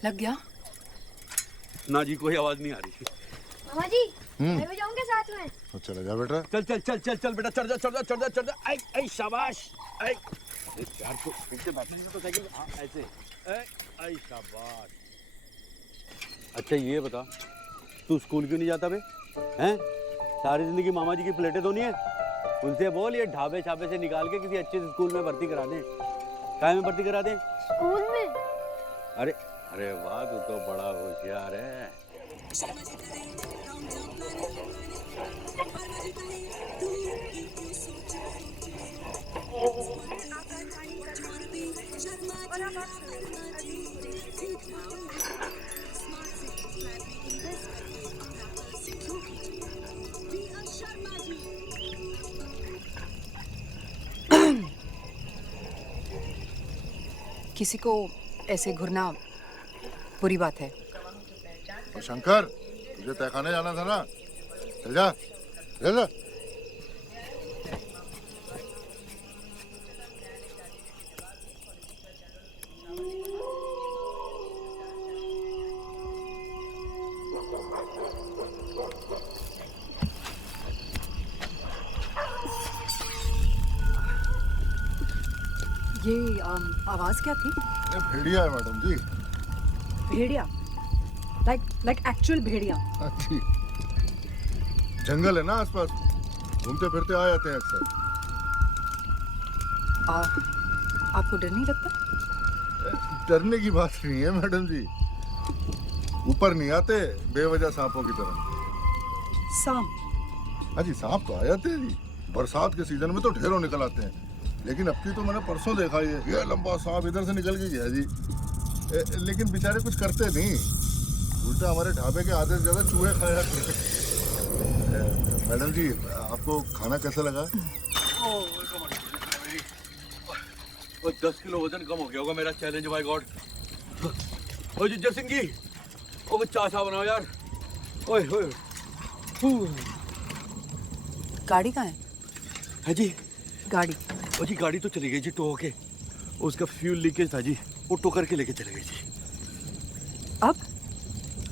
लग गया? ना जी कोई आवाज नहीं आ रही। मामा जी मैं भी जाऊंगा साथ में। तो चला जा बेटा। चल चल चल चल चल बेटा, चढ़ जा चढ़ जा चढ़ जा चढ़ जा। आई आई शाबाश। आई यार तो पीछे बैठने में तो साइकिल ऐसे। आई शाबाश। अच्छा ये बता, तू स्कूल क्यों नहीं जाता बे? हैं? सारी जिंदगी मामा जी की प्लेटें तो नहीं है? उनसे बोल ये ढाबे छाबे से निकाल के किसी अच्छे स्कूल में भर्ती करा दें। काय में भर्ती करा दें? स्कूल में। अरे अरे वाह, तू तो बड़ा होशियार है। किसी को ऐसे घूरना बुरी बात है। और शंकर तुझे तहखाने जाना था ना, चल जा चल जा। ये आवाज क्या थी? ये भेड़िया है मैडम जी। भेड़िया? लाइक एक्चुअल भेड़िया? जी, जंगल है ना आसपास, घूमते फिरते आ जाते हैं अक्सर। आपको डर नहीं लगता? डरने की बात नहीं है मैडम जी, ऊपर नहीं आते बेवजह सांपों की तरह। सांप? हाँ जी, सांप तो आ जाते हैं जी, बरसात के सीजन में तो ढेरों निकल आते हैं। लेकिन अब की तो मैंने परसों देखा ये लंबा सांप इधर से निकल के गया जी। लेकिन बेचारे कुछ करते नहीं, उल्टा हमारे ढाबे के आधे से ज्यादा चूहे खाया करते। मैडम जी आपको खाना कैसा लगा? 10 किलो वजन कम हो गया होगा मेरा, चैलेंज बाय गॉड। ओ जिज्जर सिंह जी, ओ चाय सा बनाओ यार। ओए ओए, गाड़ी कहाँ है? है जी गाड़ी? ओ जी गाड़ी तो चली गई जी, टो होके। उसका फ्यूल लीकेज था जी, वो टो करके लेके चले गए जी।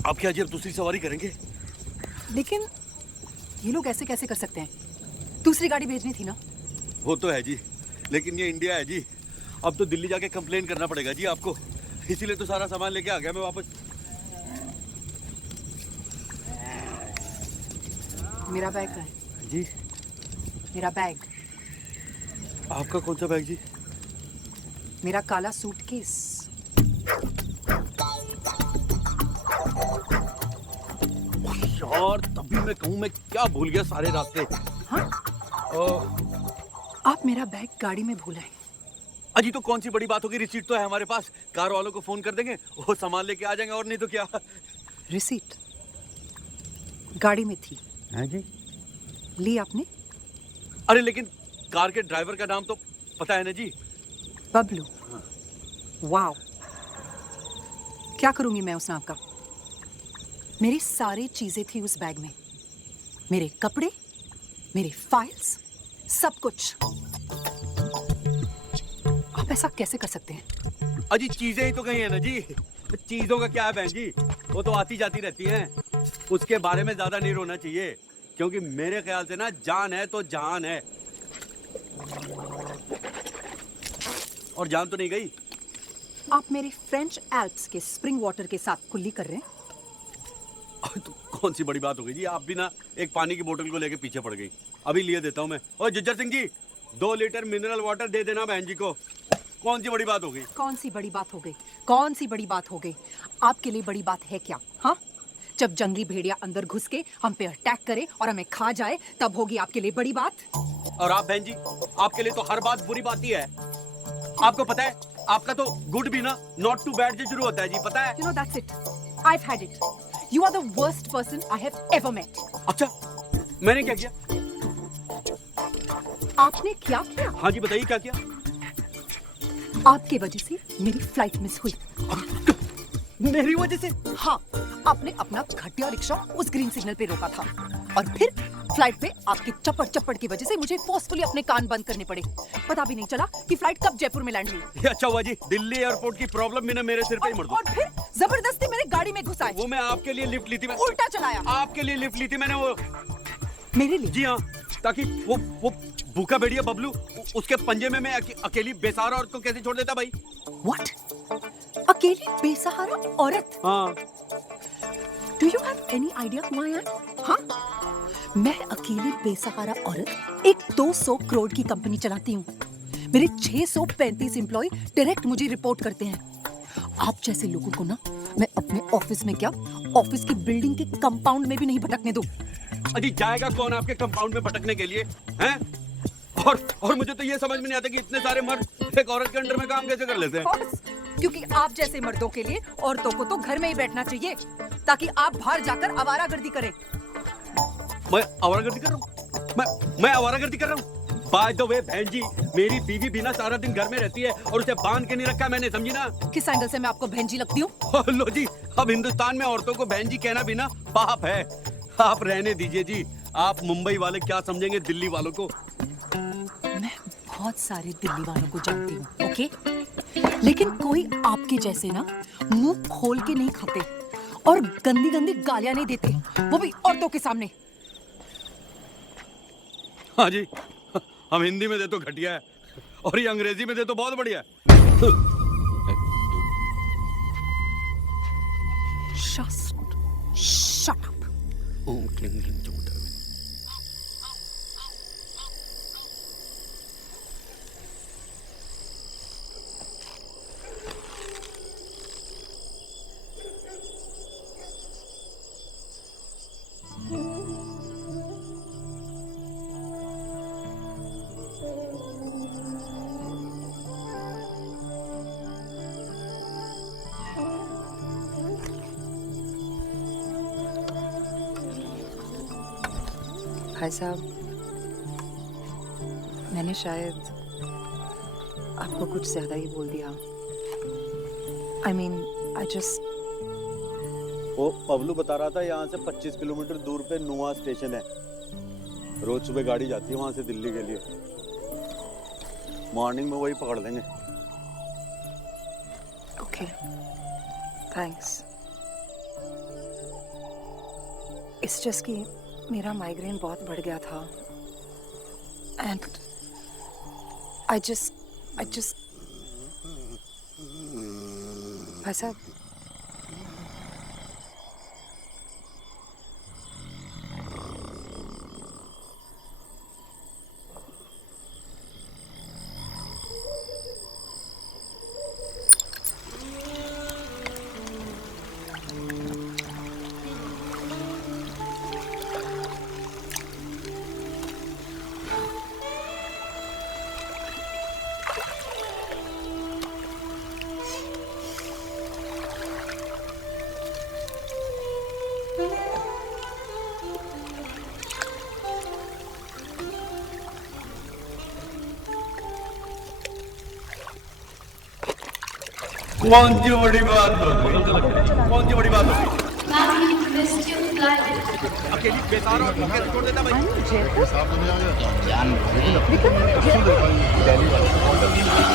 अब क्या जी, अब दूसरी सवारी करेंगे। लेकिन ये लोग ऐसे कैसे कर सकते हैं? दूसरी गाड़ी भेजनी थी ना। वो तो है जी, लेकिन ये इंडिया है जी, अब तो दिल्ली जाके कंप्लेन करना पड़ेगा जी आपको, इसीलिए तो सारा सामान लेके आ गया मैं वापस। मेरा बैग कहाँ है? जी मेरा बैग? आपका कौन सा बैग जी? मेरा काला सूटकेस। और तभी मैं कहूँ मैं क्या भूल गया सारे रास्ते। हाँ? आप मेरा बैग गाड़ी में भूल आए। अजी तो कौन सी बड़ी बात होगी, रिसीट तो है हमारे पास, कार वालों को फोन कर देंगे, वो सामान लेके आ जाएंगे, और नहीं तो क्या। रिसीट गाड़ी में थी। हैं जी? ली आपने? अरे लेकिन कार के ड्राइवर का नाम तो पता है ना जी? बबलू। वाओ, क्या करूंगी मैं उस नाम का? मेरी सारी चीजें थी उस बैग में, मेरे कपड़े, मेरे फाइल्स, सब कुछ। आप ऐसा कैसे कर सकते हैं? अजी चीजें ही तो गई है ना जी, चीजों का क्या है बहन जी, वो तो आती जाती रहती हैं, उसके बारे में ज्यादा नहीं रोना चाहिए, क्योंकि मेरे ख्याल से ना जान है तो जहान है, और जान तो नहीं गई। आप मेरे फ्रेंच एल्प्स के स्प्रिंग वाटर के साथ कुल्ली कर रहे हैं? तो कौन सी बड़ी बात हो गई जी, आप भी ना एक पानी की बोतल को लेके पीछे पड़ गई। अभी लिए देता हूँ मैं। और जिज्जर Singh ji 2 litre mineral water दे देना बहन जी को। कौन सी बड़ी बात हो गई? कौन सी बड़ी बात हो गई? कौन सी बड़ी बात हो गई? आपके लिए बड़ी बात है क्या? हाँ, जब जंगली भेड़िया अंदर घुस के हम पे अटैक करे और हमें खा जाए, तब होगी आपके लिए बड़ी बात। और आप बहन जी, आपके लिए तो हर बात बुरी बात ही है। आपको पता है, आपका तो गुड भी ना नॉट टू बैड से शुरू होता है जी, पता है? You know that's it. I've had it. You are the worst person I have ever met. अच्छा, मैंने क्या किया? आपने क्या किया? हाँ जी बताइए क्या किया? आपके वजह से मेरी फ्लाइट मिस हुई। मेरी वजह से? हाँ, आपने अपना घटिया रिक्शा उस ग्रीन सिग्नल पे रोका था और फिर फ्लाइट पे आपके चप्पड़ चप्पड़ की वजह से मुझे फोर्सफुली अपने कान बंद करने पड़े। पता भी नहीं चला कि फ्लाइट कब जयपुर में लैंड हुई। ये अच्छा हुआ जी, दिल्ली एयरपोर्ट की प्रॉब्लम भी ना मेरे सिर पे ही मर दो। और फिर जबरदस्ती मेरे गाड़ी में घुसाए। वो मैं आपके लिए लिफ्ट ली थी, उल्टा चलाया। आपके लिए लिफ्ट ली थी मैंने, वो मेरे लिए? जी हाँ, ताकि वो भूखा भेड़िया बबलू, उसके पंजे में मैं अकेली बेसहारा औरत को कैसे छोड़ देता भाई? What? अकेली बेसहारा औरत? हाँ। Do you have any idea who I am? हाँ? मैं अकेली बेसहारा औरत एक 200 करोड़ की कंपनी चलाती हूँ। मेरे 635 एम्प्लॉय डायरेक्ट मुझे रिपोर्ट करते हैं। आप जैसे लोगों को ना मैं अपने ऑफिस में क्या, ऑफिस की बिल्डिंग के कंपाउंड में भी नहीं भटकने दूँ। अजी जाएगा कौन आपके कंपाउंड में भटकने के लिए, हैं? और मुझे तो ये समझ में नहीं आता कि इतने सारे मर्द एक औरत के अंडर में काम कैसे कर लेते हैं? क्योंकि आप जैसे मर्दों के लिए औरतों को तो घर में ही बैठना चाहिए, ताकि आप बाहर जाकर आवारागर्दी करें। मैं आवारागर्दी कर रहा हूँ? मैं आवारागर्दी कर रहा हूँ? बाय द वे बहन जी, मेरी बीवी भी ना सारा दिन घर में रहती है और उसे बांध के नहीं रखा मैंने, समझी ना? किस एंगल से मैं आपको बहन जी लगती हूँ? लो जी, अब हिंदुस्तान में औरतों को बहन जी कहना भी ना पाप है। आप रहने दीजिए जी, आप मुंबई वाले क्या समझेंगे दिल्ली वालों को? मैं बहुत सारे दिल्ली वालों को जानती हूँ, ओके? लेकिन कोई आपके जैसे ना मुंह खोल के नहीं खाते और गंदी गंदी गालियां नहीं देते, वो भी औरतों के सामने। हाँ जी, हम हिंदी में दे तो घटिया है और ये अंग्रेजी में दे तो बहुत बढ़िया है। Shut up. ओम क्लीं ह्रीं चमुंडा। भाई साहब, मैंने शायद आपको कुछ ज्यादा ही बोल दिया। I mean, I just... वो पबलू बता रहा था यहाँ से 25 किलोमीटर दूर पे नुआ स्टेशन है, रोज सुबह गाड़ी जाती है वहाँ से दिल्ली के लिए। मॉर्निंग में वही पकड़ लेंगे। Okay, thanks. It's just कि मेरा माइग्रेन बहुत बढ़ गया था and I just भाई साहब, कौन सी बड़ी बात होगी? कौन सी बड़ी बात होगी? अकेली बेकार और कैसे छोड़ देता भाई? साहब तो नहीं आ गया। जान दिल्ली वाला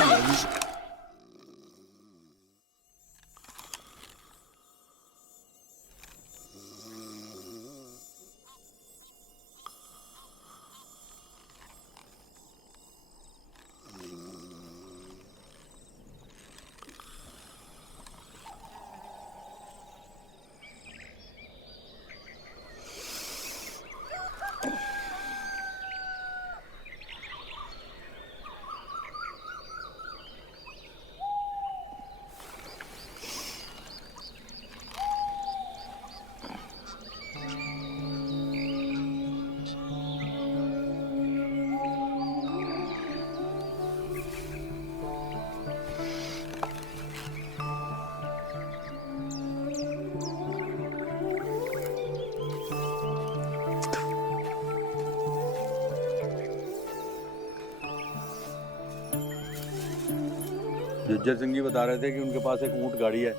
जुज्जर सिंह जी बता रहे थे कि उनके पास एक ऊंट गाड़ी है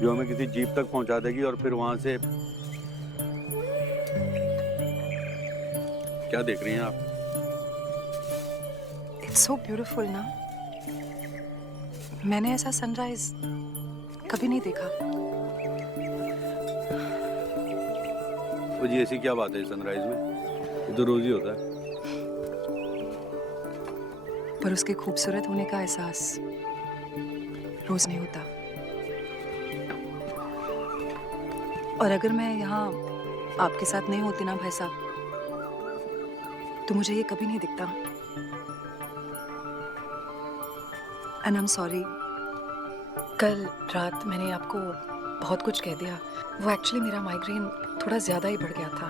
जो हमें किसी जीप तक पहुंचा देगी और फिर वहां से क्या देख रही हैं आप? इट्स सो ब्यूटीफुल ना। मैंने ऐसा सनराइज कभी नहीं देखा। वो जी ऐसी क्या बात है सनराइज में? ये तो रोज ही होता है। पर उसके खूबसूरत होने का एहसास रोज नहीं होता। और अगर मैं यहाँ आपके साथ नहीं होती ना भाई साहब, तो मुझे ये कभी नहीं दिखता। एंड आई एम सॉरी, कल रात मैंने आपको बहुत कुछ कह दिया। वो एक्चुअली मेरा माइग्रेन थोड़ा ज्यादा ही बढ़ गया था।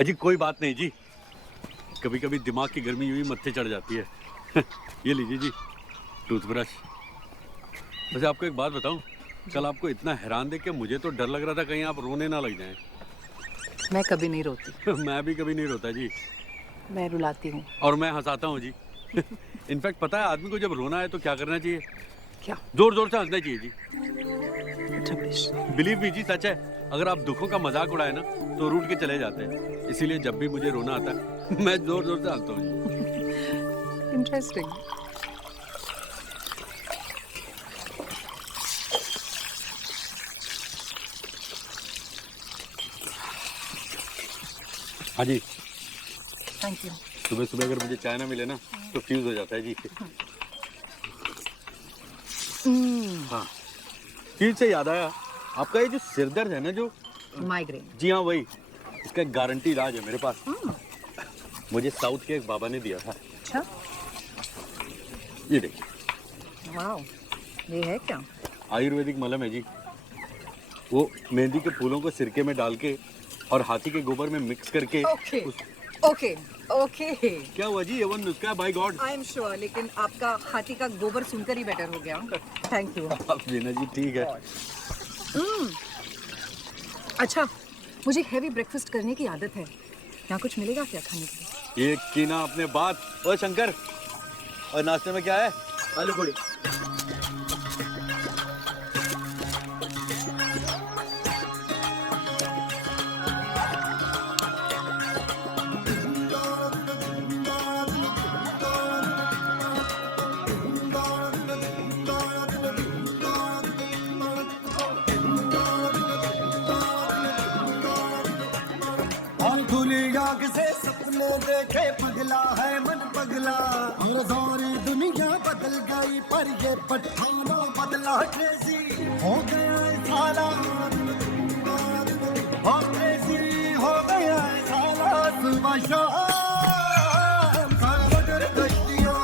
अजी कोई बात नहीं जी, कभी कभी दिमाग की गर्मी यूं ही मत्थे चढ़ जाती है। ये लीजिए जी टूथब्रश। वैसे आपको एक बात बताऊं, कल आपको इतना हैरान देख के मुझे तो डर लग रहा था कहीं आप रोने ना लग जाएं। मैं कभी नहीं रोती। मैं भी कभी नहीं रोता जी। मैं रुलाती हूँ। और मैं हंसाता हूँ जी। इनफैक्ट पता है आदमी को जब रोना है तो क्या करना चाहिए? क्या? जोर जोर से हंसना चाहिए जी। अच्छा बिलीव मी जी, सच है। अगर आप दुखों का मजाक उड़ाए ना तो रूठ के चले जाते हैं। इसीलिए जब भी मुझे रोना आता है मैं जोर जोर से हंसता हूँ। इंटरेस्टिंग। हाँ जी, थैंक यू। सुबह सुबह अगर मुझे चाय ना मिले ना तो फ्यूज हो जाता है जी। हाँ, चीज से याद आया, आपका ये जो सिर दर्द है ना, जो माइग्रेन। जी हाँ वही, इसका गारंटी इलाज है मेरे पास। मुझे साउथ के एक बाबा ने दिया था। अच्छा, ये देखिए। वाओ, ये है क्या? आयुर्वेदिक मलहम है जी। वो मेहंदी के फूलों को सिरके में डाल के और हाथी के गोबर में मिक्स करके ओके ओके ओके। क्या हुआ जी? ये वो नुस्खा है, by God. I am sure, लेकिन आपका हाथी का गोबर सुनकर ही बेटर हो गया। Thank you. आप जीना जी, ठीक है। अच्छा, मुझे हेवी ब्रेकफास्ट करने की आदत है। यहाँ कुछ मिलेगा क्या खाने के लिए? ये की ना अपने बात। ओ शंकर, और नाश्ते में क्या है? आलू पूड़ी। से सपने देखे पगला है मन पगला, और सारी दुनिया बदल गई पर ये पठाना बदला क्रेजी हो गया साला, और क्रेजी हो गया साला। सुबह शाम घर मटर कश्तियाँ,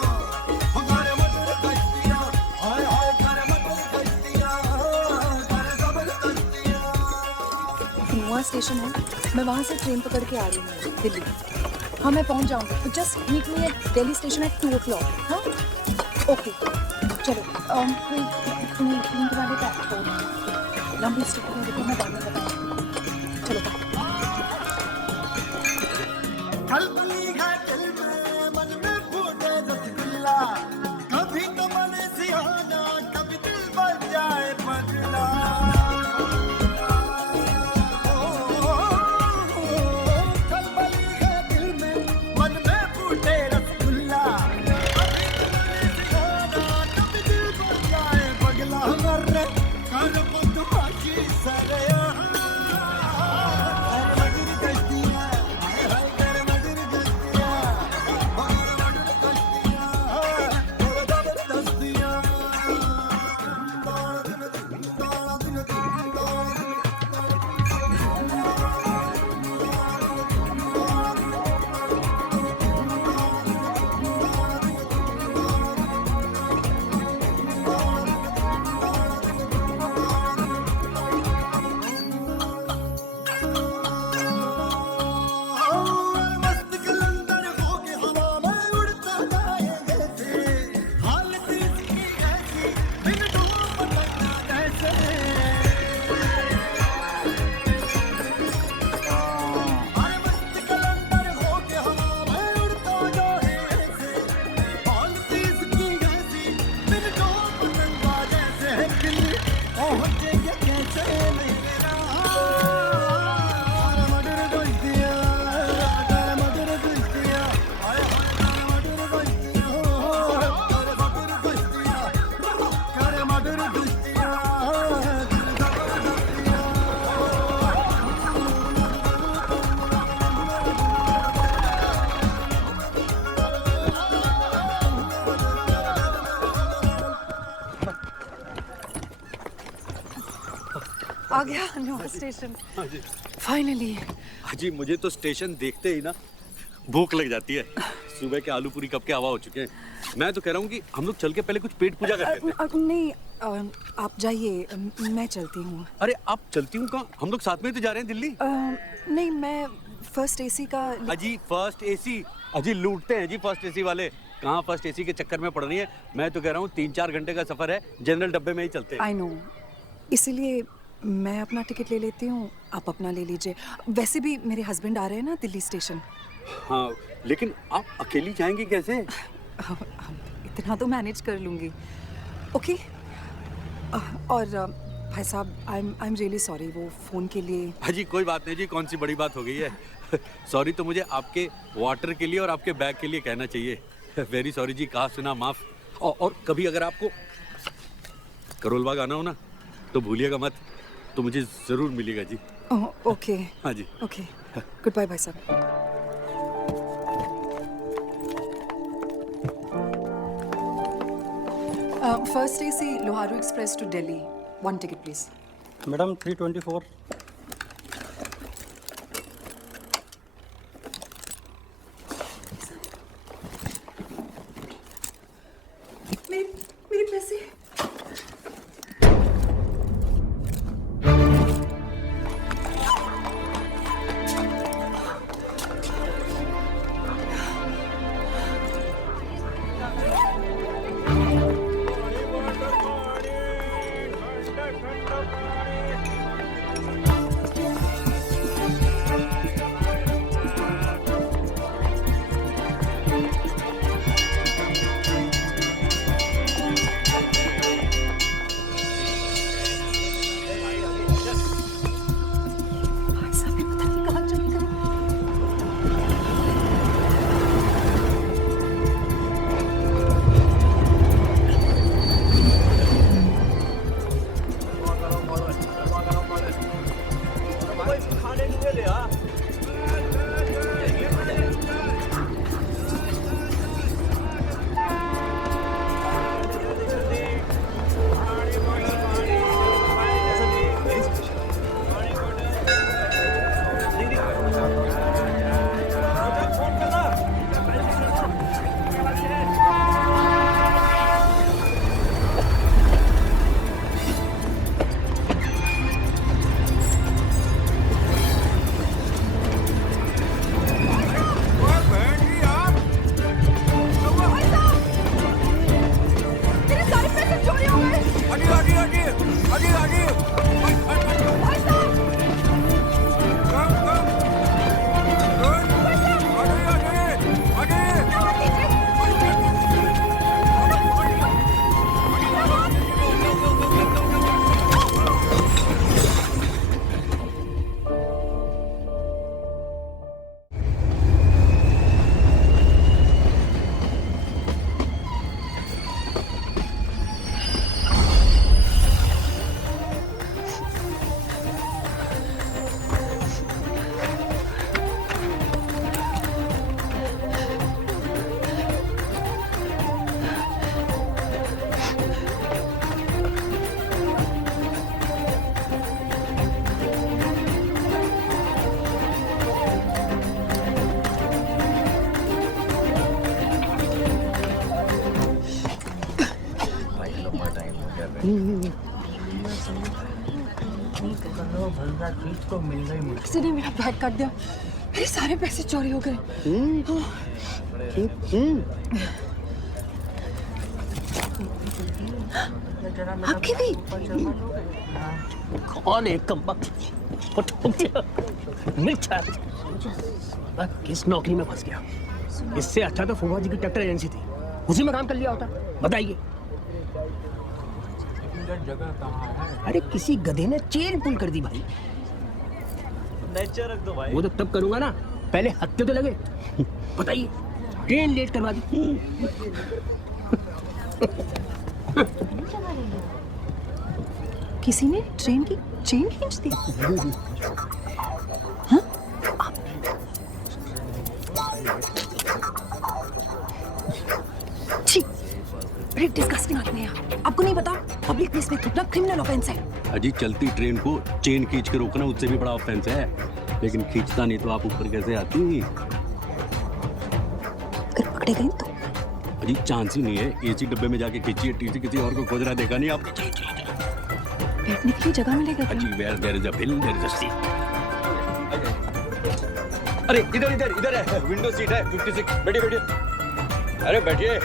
घर मटर कश्तियाँ, हाय हाय घर मटर कश्तियाँ, घर जबरदस्तियाँ। नुआ स्टेशन है, मैं वहाँ से ट्रेन पकड़ के आ रही हूँ दिल्ली। हाँ, मैं पहुँच जाऊँगी, तो just meet me at Delhi station at 2 o'clock। हाँ ओके, चलो। कोई ट्रेन के बारे में लंबी स्टोरी है, देखो मैं बाद में बताऊँगी। चलो खलबली है दिल में, मन में फूटे रसगुल्ला, पगला मर कर बदमाशी सरे आ गया न्यू स्टेशन हाँ जी फाइनली। हाँ जी, मुझे तो स्टेशन देखते ही ना भूख लग जाती है। सुबह के आलू पूरी कब के हवा हो चुके हैं। मैं तो कह रहा हूँ कि हम लोग चल के पहले कुछ पेट पूजा करते हैं। नहीं आप जाइए, मैं चलती हूँ। अरे आप चलती हूँ कहाँ? हम लोग साथ में तो जा रहे हैं दिल्ली। नहीं मैं फर्स्ट एसी का। अजी फर्स्ट एसी, अजी लूटते हैं जी फर्स्ट एसी वाले। कहाँ फर्स्ट एसी के चक्कर में पड़ रही है। मैं तो कह रहा हूँ 3-4 घंटे का सफर है, जनरल डब्बे में ही चलते हैं। आई नो, इसीलिए मैं अपना टिकट ले लेती हूँ, आप अपना ले लीजिए। वैसे भी मेरे हस्बैंड आ रहे हैं ना दिल्ली स्टेशन। हाँ लेकिन आप अकेली जाएंगी कैसे? इतना तो मैनेज कर लूँगी। ओके। और भाई साहब आई एम रियली सॉरी वो फ़ोन के लिए। हाँ जी कोई बात नहीं जी, कौन सी बड़ी बात हो गई है। सॉरी तो मुझे आपके वाटर के लिए और आपके बैग के लिए कहना चाहिए। वेरी सॉरी जी, कहा सुना माफ। और कभी अगर आपको करोल बाग आना हो ना तो भूलिएगा मत, तो मुझे ज़रूर मिलेगा जी। ओके। हाँ जी ओके, गुड बाय भाई साहब। First AC Loharu express to Delhi, 1 ticket please. Madam 324। मेरे पैसे। किसी ने मेरा बैग काट दिया, मेरे सारे पैसे चोरी हो गए। आपके भी? कौन है कमबख्त? मिर्चा किस नौकरी में फंस गया? इससे अच्छा तो फुआ जी की ट्रैक्टर एजेंसी थी, उसी में काम कर लिया होता। बताइए। जगह कहाँ है? अरे किसी गधे ने चेन पुल कर दी भाई। नेचर रख दो भाई। वो तो तब करूंगा ना, पहले हत्थे तो लगे। बताइए, ट्रेन लेट करवा दी। किसी ने ट्रेन की चेन खींच दी। बड़े डिस्गस्टिंग आदमी हैं आप। आपको नहीं पता पब्लिक प्लेस में थूकना क्रिमिनल ऑफेंस है। अजी चलती ट्रेन को चेन खींच के रोकना उससे भी बड़ा ऑफेंस है, लेकिन खींचता नहीं तो आप ऊपर कैसे आती? अगर पकड़े गए तो? अजी चांस ही नहीं है, एसी डब्बे में जाके खींचिए, टीसी किसी और को खोज रहा देखा नहीं आपने? बैठने के लिए जगह मिलेगा क्या? अजी where there is a will there is a seat. अरे इधर इधर इधर है, विंडो सीट है 56। बैठिए बैठिए। अरे बैठिए।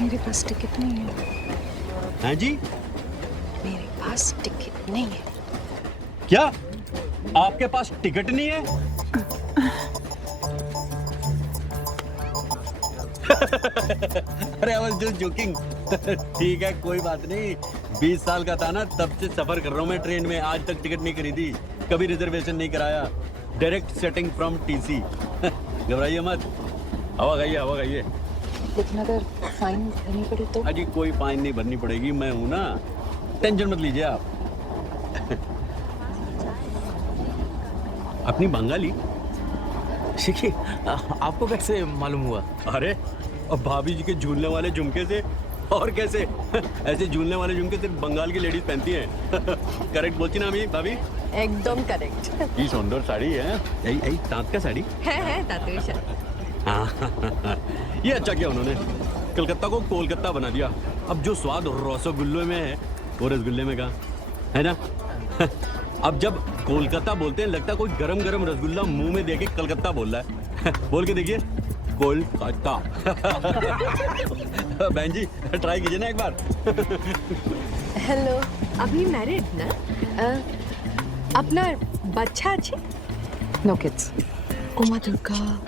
मेरे पास टिकट नहीं है। हाँ जी? मेरे पास टिकट नहीं है। क्या आपके पास टिकट नहीं है? अरे आई वाज जस्ट जोकिंग। ठीक है कोई बात नहीं, 20 साल का था ना, तब से सफर कर रहा हूँ मैं ट्रेन में, आज तक टिकट नहीं खरीदी, कभी रिजर्वेशन नहीं कराया, डायरेक्ट सेटिंग फ्रॉम टीसी। घबराइए मत, हवा खाइए हवा खाइए। लेकिन अगर फाइन भरनी पड़े तो? अजी कोई फाइन नहीं भरनी पड़ेगी, मैं हूं ना, टेंशन मत लीजिए आप। अपनी बंगाली शिखी, आपको कैसे मालूम हुआ? अरे अब भाभी जी के झूलने वाले झुमके से, और कैसे? ऐसे झूलने वाले झुमके सिर्फ बंगाल की लेडीज पहनती हैं। करेक्ट बोलती ना अभी भाभी? एकदम करेक्ट। ये सुंदर साड़ी है, यही तांत का साड़ी है तातेश। हाँ, ये अच्छा किया उन्होंने, कलकत्ता को कोलकाता बना दिया। अब जो स्वाद रसगुल्ले में है वो रसगुल्ले में कहाँ है ना? अब जब कोलकाता बोलते हैं लगता है कोई गरम गरम रसगुल्ला मुंह में देके कलकत्ता बोल रहा है। बोल के देखिए, कोलकाता। बहन जी ट्राई कीजिए ना एक बार। हेलो, अभी मैरिड ना? अपना बच्चा अच्छे? No kids. Oh my Durga,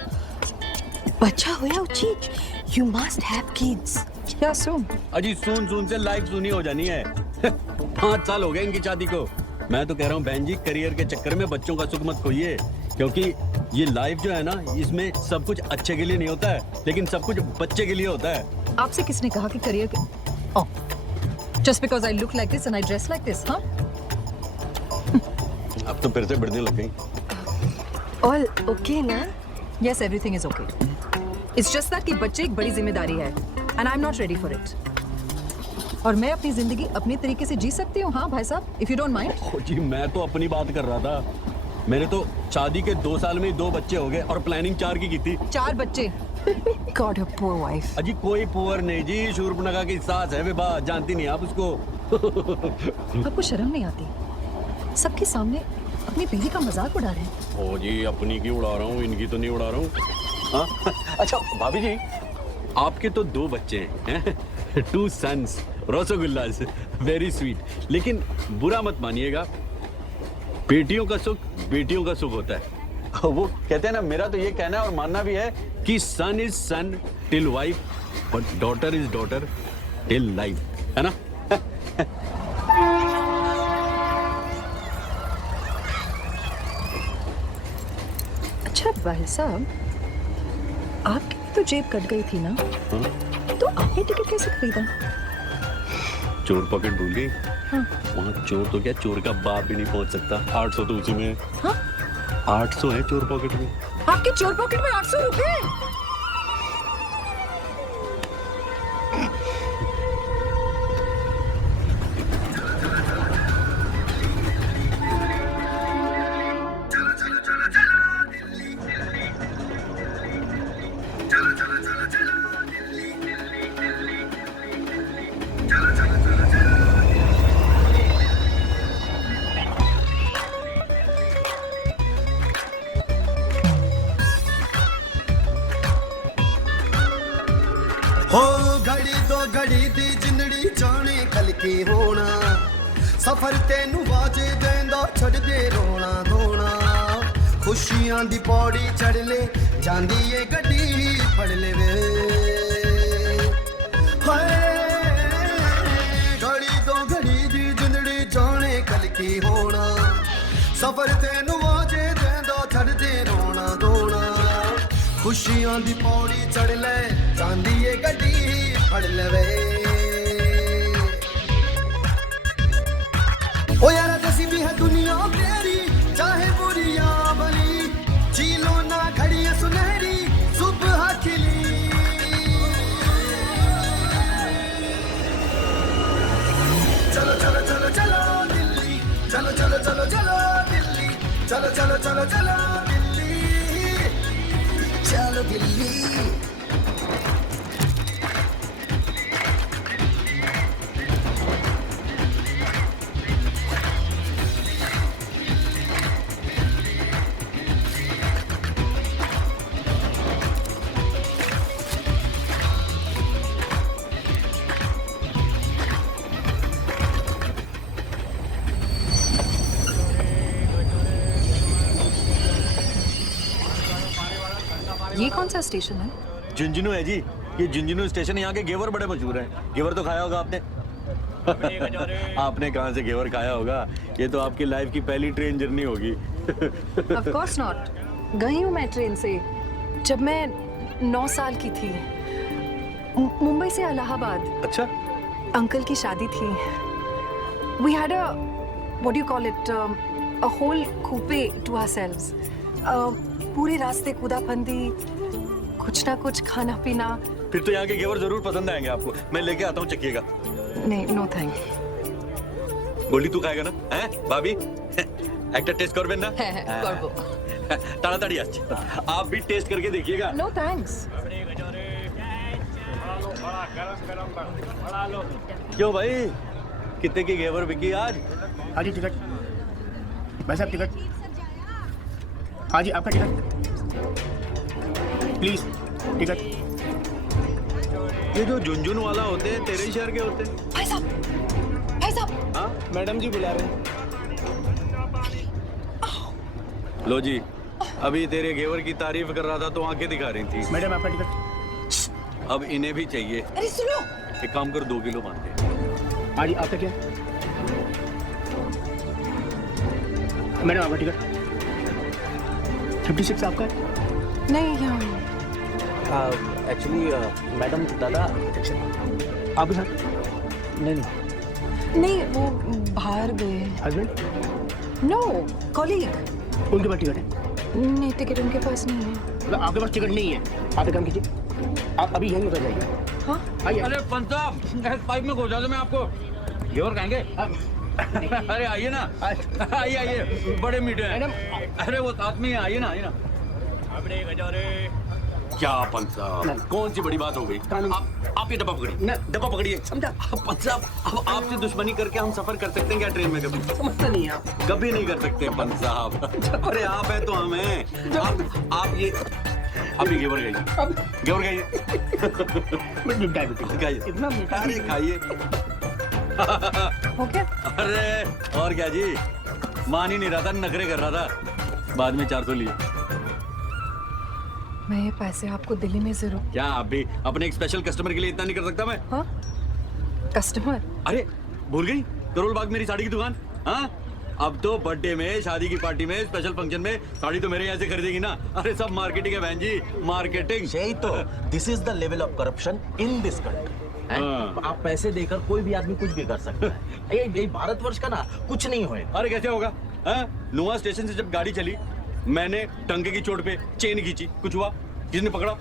बच्चा होया उचित, यू मस्ट हैव किड्स। या सून? अजी सून से लाइफ सुनी हो जानी है। 5 साल हो गए इनकी शादी को। मैं तो कह रहा हूँ बहन जी, करियर के चक्कर में बच्चों का सुख मत खोइए, क्योंकि ये लाइफ जो है ना, इसमें सब कुछ अच्छे के लिए नहीं होता है, लेकिन सब कुछ बच्चे के लिए होता है। आपसे किसने कहा कि करियर के? Oh, just because I look like this and I dress like this, हाँ? अब तो फिर से बढ़ने लग गई। ऑल ओके ना? Yes, everything is okay. It's just that कि बच्चे एक बड़ी जिम्मेदारी है and I'm not ready for it. और मैं अपनी जिंदगी अपने तरीके से जी सकती हूँ, हाँ भाई साहब, if you don't mind. जी मैं तो अपनी बात कर रहा था, मैंने तो शादी के 2 साल में 2 बच्चे हो गए और प्लानिंग 4 की थी। 4 बच्चे? God, your poor wife. अजी कोई पुअर नहीं जी, शूर्पणखा की सास है विभा, जानती नहीं आप उसको? आपको शर्म नहीं आती? सबके सामने अपनी बीवी का मजाक उड़ा रहे हैं। ओ जी अपनी की उड़ा रहा हूँ, इनकी तो नहीं उड़ा रहा हूँ। हाँ? अच्छा भाभी जी, आपके तो 2 बच्चे हैं, 2 सन्स, रसगुल्लास, वेरी स्वीट। लेकिन बुरा मत मानिएगा, बेटियों का सुख बेटियों का सुख होता है। वो कहते हैं ना, मेरा तो ये कहना है और मानना भी है कि son is son till wife, but daughter is daughter till life, है ना? अच्छा भाई साहब, आपकी भी तो जेब कट गई थी ना? तो आपने टिकट कैसे खरीदा? चोर पॉकेट भूल गई? हाँ। वहाँ चोर तो क्या, चोर का बाप भी नहीं पहुँच सकता। 800 तो उसी में है। हाँ? 800 है चोर पॉकेट में। आपके चोर पॉकेट में 800 रुपए? हो घड़ी दो घड़ी दी जिंदड़ी जाने कल की होना सफर तेनू बाजे देंदा छड़ दे रोना धोना खुशियां दी पौड़ी चढ़ ले जांदी ए गड्डी फड़ ले वे हाय घड़ी दो घड़ी दी जिंदड़ी जाने कल की होना सफर तेनू बाजे देंदा छड़ दे रोना धोना खुशियां दी पौड़ी चढ़ ले जांदी ए गड्डी फड़ ले वे ओ यार जैसी भी है दुनिया तेरी चाहे बुरी या भली जी लो ना घड़ियां सुनहरी सुबह खिली चलो चलो चलो चलो दिल्ली चलो चलो चलो चलो दिल्ली चलो चलो चलो चलो दिल्ली चलो दिल्ली ये कौन सा स्टेशन है? झुंझुनू है जी। ये झुंझुनू स्टेशन है। यहाँ के घेवर बड़े मशहूर हैं। घेवर तो खाया होगा आपने। आपने कहाँ से घेवर खाया होगा? ये तो आपकी लाइफ की पहली ट्रेन जर्नी होगी। Of course not. गई हूँ मैं ट्रेन से जब मैं 9 साल की थी, मुंबई से इलाहाबाद। अच्छा। अंकल की शादी थी। We had a what do you call it? A whole coupe to ourselves. पूरे रास्ते कूदा फंदी, कुछ ना कुछ खाना पीना। फिर तो यहाँ के घेवर जरूर पसंद आएंगे आपको। मैं लेके आता हूँ, चखिएगा। नहीं, नो थैंक। गोली तू खाएगा ना? हैं भाभी? একটা টেস্ট করবেন না? হ্যাঁ করব। তাড়াতাড়ি আসছে। आप भी टेस्ट करके देखिएगा। No thanks. क्यों भाई? कितने की घेवर बिकी आज? हाँ जी टिकट। भाई साहब टिकट। हाँ जी आपका टिकट प्लीज टिकट। ये जो झुंझुनू वाला होते हैं तेरे ही शहर के होते हैं? भाई साहब, भाई साहब। हाँ मैडम जी बुला रहे हैं। लो जी, अभी तेरे घेवर की तारीफ कर रहा था तो आंखें दिखा रही थी। मैडम आपका टिकट। अब इन्हें भी चाहिए। अरे सुनो, एक काम करो 2 किलो बांध दे। हाँ जी आपका क्या? मैडम आपका टिकट 56 आपका है? नहीं यहाँ एक्चुअली मैडम दादा आपके साथ? नहीं नहीं, वो बाहर गए। हस्बैंड? No, colleague. उनके पास टिकट है? नहीं, टिकट उनके पास नहीं है। मतलब आपके पास टिकट नहीं है? आप एक काम कीजिए, आप अभी यहीं उतर जाइए। हाँ? आइए। अरे पंत साहब, पाइप में घुसा दो, मैं आपको घेवर खाएंगे। अरे आइए ना, आइए आइए, बड़े मीठे हैं। अरे वो साथ में आइए ना, आइए ना। क्या पंत साहब, कौन सी बड़ी बात हो गई? आप ये डब्बा पकड़िए, डब्बा पकड़िए। समझा? पंत साहब, अब आपसे दुश्मनी करके हम सफर कर सकते हैं क्या ट्रेन में? कभी समझता नहीं आप। कभी नहीं कर सकते पंत साहब। अरे आप है तो हम हैं। आप ये घेवर खाइए, घेवर खाइए। खाइए, इतना मीठा। अरे खाइए। हो गया? अरे और क्या जी, मान ही नहीं रहा था, नखरे कर रहा था। बाद में 400 लिए। मैं ये पैसे आपको दिल्ली में जरूर। क्या आप भी अपने एक स्पेशल कस्टमर के लिए इतना नहीं कर सकता मैं? हाँ? कस्टमर? अरे भूल गई, करोल बाग मेरी साड़ी की दुकान। हाँ, अब तो बर्थडे में, शादी की पार्टी में, स्पेशल फंक्शन में साड़ी तो मेरे यहाँ से खरीदेगी ना। अरे सब मार्केटिंग है बहन जी, मार्केटिंग। यही तो, this is the level of corruption in this country. आप पैसे देकर कोई भी आदमी कुछ भी कर सकता है। ये भारतवर्ष का ना कुछ नहीं होए। अरे कैसे होगा? नुआ स्टेशन से जब गाड़ी चली, मैंने टंके की चोट पे चेन खींची, कुछ हुआ? किसने पकड़ा?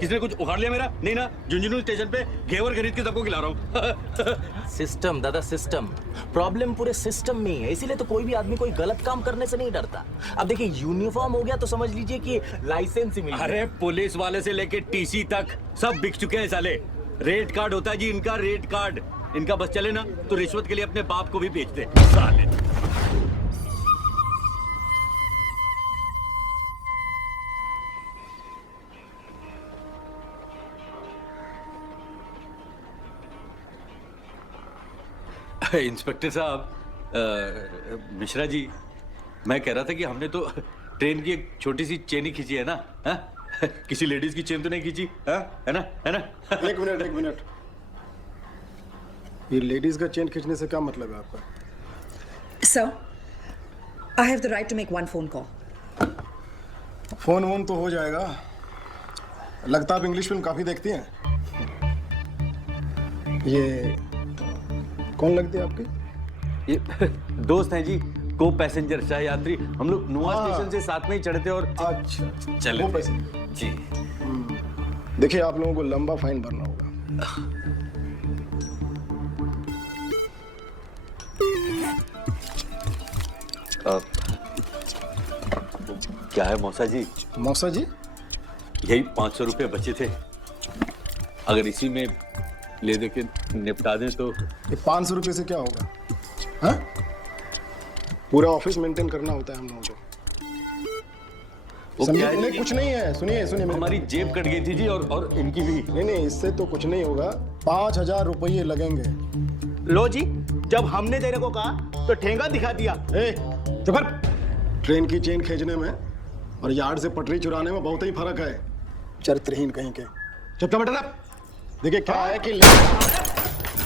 किसने कुछ उखाड़ लिया मेरा? नहीं ना। झुंझुनू स्टेशन पे घेवर खरीद के सबको खिला रहा हूँ। सिस्टम दादा, सिस्टम। प्रॉब्लम पूरे सिस्टम में ही है, इसीलिए तो कोई भी आदमी कोई गलत काम करने से नहीं डरता। अब देखिए, यूनिफॉर्म हो गया तो समझ लीजिए कि लाइसेंस ही मिल गया। अरे पुलिस वाले से लेके टीसी तक सब बिक चुके हैं साले। रेट कार्ड होता है जी इनका, रेट कार्ड। इनका बस चले ना तो रिश्वत के लिए अपने बाप को भी बेचते साले। इंस्पेक्टर साहब, मिश्रा जी, मैं कह रहा था कि हमने तो ट्रेन की एक छोटी सी चेन ही खींची है ना, हा? किसी लेडीज की चेन तो नहीं खींची, हा? है ना, है ना? एक मिनट, ये लेडीज का चेन खींचने से क्या मतलब है आपका? Sir, I have the right to make one phone call. Phone वोन तो हो जाएगा। लगता आप इंग्लिश फिल्म काफी देखती हैं। ये कौन लगती है आपकी? ये दोस्त हैं जी, को पैसेंजर सह यात्री। हम लोग नुआ स्टेशन से साथ में ही चढ़े थे और अच्छा चले वो थे। पैसेंजर। जी देखिए, आप लोगों को लंबा फाइन भरना होगा। क्या है मौसा जी? मौसा जी, यही 500 रुपये बचे थे, अगर इसी में ले दे के निपटा दें तो। ये 500 रुपये से क्या होगा? हाँ? पूरा ऑफिस मेंटेन करना होता है हम लोगों को। समझे? नहीं, कुछ नहीं है। सुनिए हमारी जेब कट गई थी जी, और इनकी भी। नहीं, इससे तो कुछ नहीं होगा। 5000 रुपये लगेंगे। लो जी, जब हमने देने को कहा तो ठेंगा दिखा दिया। चुप कर। ट्रेन की चेन खींचने में और यार्ड से पटरी चुराने में बहुत ही फर्क है। चरित्रहीन कहीं के। चुपचाप बैठा रह। देखिए क्या है कि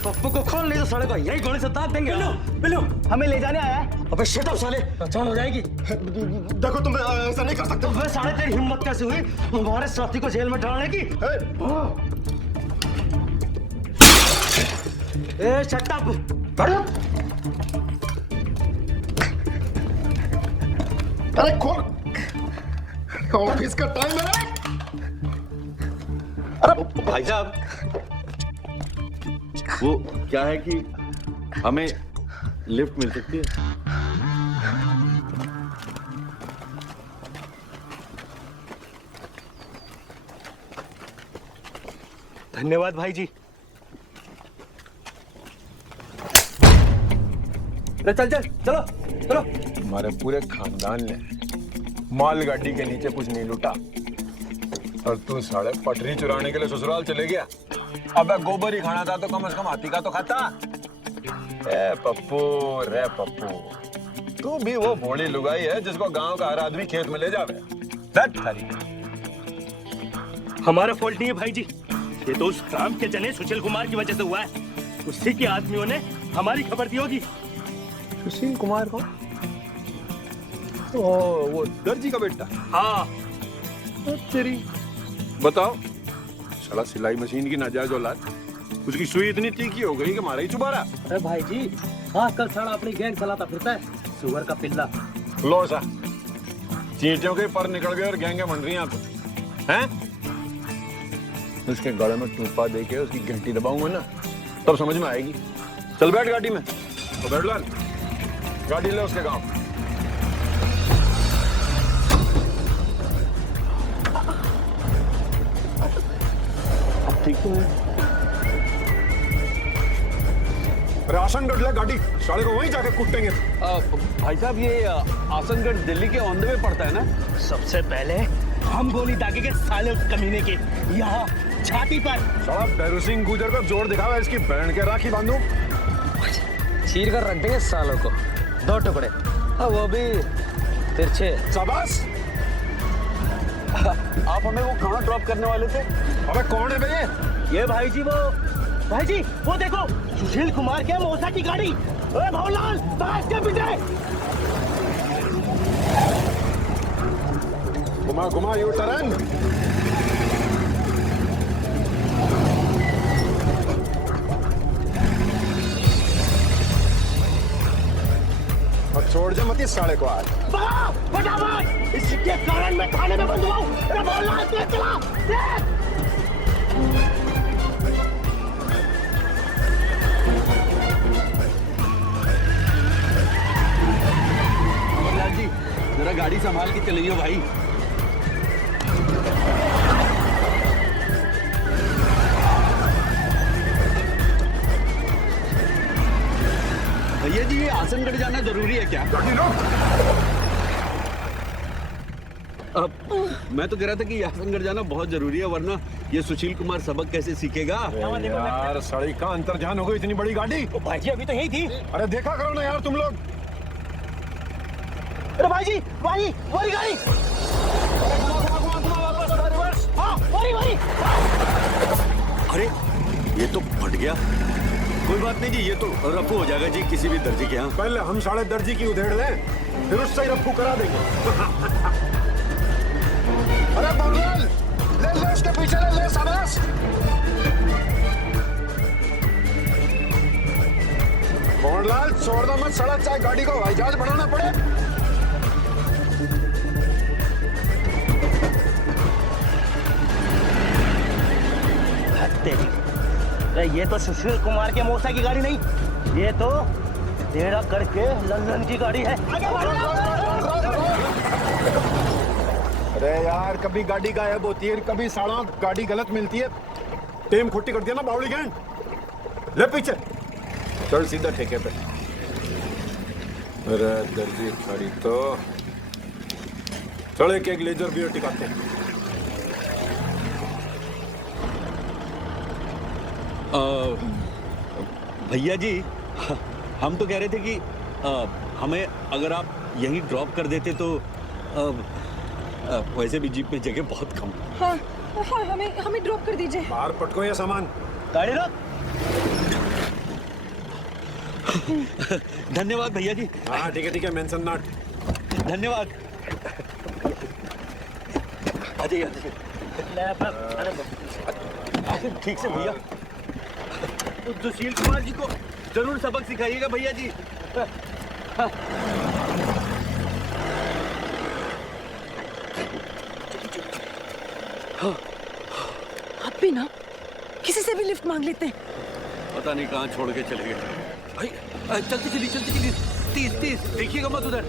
पप्पू को खोल नहीं तो साले को यही गोली से दाग देंगे। बिल्लू, हमें ले जाने आया है। अबे शट अप साले, पहचान हो जाएगी। देखो, तुम ऐसा नहीं कर सकते। तो साले तेरी हिम्मत कैसे हुई हमारे साथी को जेल में डालने की? ए शट अप। अरे खोल, ऑफिस का टाइम है ना। अरे भाई साहब, वो क्या है कि हमें लिफ्ट मिल सकती है? धन्यवाद भाई जी। चलो। हमारे पूरे खानदान ने मालगाड़ी के नीचे कुछ नहीं लूटा और तू साले पटरी चुराने के लिए ससुराल चले गया। अबे गोबर ही खाना था तो कम से कम हाथी का तो खाता। ए पप्पू, रे पप्पू, तू भी वो भोली लुगाई है जिसको गांव का हर आदमी खेत में ले जावे। हमारा फॉल्ट नहीं है भाई जी, ये तो उस राम के जने सुशील कुमार की वजह से हुआ है। उसी के आदमियों ने हमारी खबर दी होगी। सुशील कुमार को? वो दर्जी का बेटा? हाँ। तेरी बताओ, साला सिलाई मशीन की नाजायज औलाद, उसकी सुई इतनी तीखी हो गई कि मारा ही चुबारा। अरे भाई जी, आजकल साला अपनी गैंग चलाता फिरता है, सुअर का पिल्ला। लो सा, चींटियों के पर निकल गए और गैंगे बन रही हैं। उसके गले में टूपा देके उसकी घंटी दबाऊंगा ना, तब समझ में आएगी। चल बैठ गाड़ी में। तो बैठ लाल, गाड़ी ले उसके गांव। ठीक तो है। आसनगढ़ ले गाड़ी, साले को वहीं जाके कूटेंगे। भाई साहब, ये आसनगढ़ दिल्ली के ऑन द वे पड़ता है ना? सबसे पहले हम गोली दागेंगे साले उस कमीने के यहाँ छाती पर। साला भैरू सिंह गुजर को जोर दिखावा, इसकी बहन के राखी बांधू। चीर कर रख देंगे सालों को, 2 टुकड़े, वो भी तिरछे। शाबाश। आप हमें वो कहाँ ड्रॉप करने वाले थे? अबे कौन है भैया? ये भाई जी, वो देखो, सुशील कुमार के मौसा की गाड़ी। ओए भवलाल, बाहर के पीछे। घुमा यू टर्न। और छोड़ जा मत इस साले को आज। फटाफट, इसके कारण मैं थाने में बंद हुआ हूँ। भवलाल तेज चला, तेज। जी, जरा गाड़ी संभाल के चलिए भाई। भैया जी, ये आसनगढ़ जाना जरूरी है क्या? मैं तो कह रहा था कि यासनगढ़ जाना बहुत जरूरी है, वरना ये सुशील कुमार सबक कैसे सीखेगा। यार सड़ी का अंतर्जान हो गई इतनी बड़ी गाड़ी। भाई जी अभी तो यही थी। अरे देखा करो ना यार तुम लोग। अरे भाई जी वही गाड़ी। अरे ये तो फट गया। कोई बात नहीं जी, ये तो रफू हो जाएगा जी किसी भी दर्जी के यहाँ। पहले हम 3.5 दर्जी की उधेड़ लें, फिर उससे ही रफू करा देंगे। अरे बंगाल ले उसके पीछे ले शाबाश। मोहनलाल छोड़ दो मत सड़क, चाहे गाड़ी को हवाई जहाज बनाना पड़े। ये तो सुशील कुमार के मौसा की गाड़ी नहीं, ये तो तेरा करके लंदन की गाड़ी है। अरे यार कभी गाड़ी गायब होती है, कभी साड़ा गाड़ी गलत मिलती है। टेम खुट्टी कर दिया ना बावली गैंग। ले पीछे चल सीधा ठेके पे। अरे दर्जी खड़ी तो चल एक लेजर बियर टिकाते हैं। भैया जी हम तो कह रहे थे कि हमें अगर आप यहीं ड्रॉप कर देते तो वैसे भी जीप में जगह बहुत कम। हाँ, हाँ हमें ड्रॉप कर दीजिए। बाहर पटको ये सामान। गाड़ी रोक। धन्यवाद भैया जी। हाँ ठीक है मेंशन नॉट। धन्यवाद। आ जाइए ठीक से भैया। सुशील कुमार जी को जरूर सबक सिखाइएगा भैया जी। आप भी ना किसी से भी लिफ्ट मांग लेते हैं। पता नहीं कहाँ छोड़ के चले गए। चलती चली 30 देखिएगा मत उधर।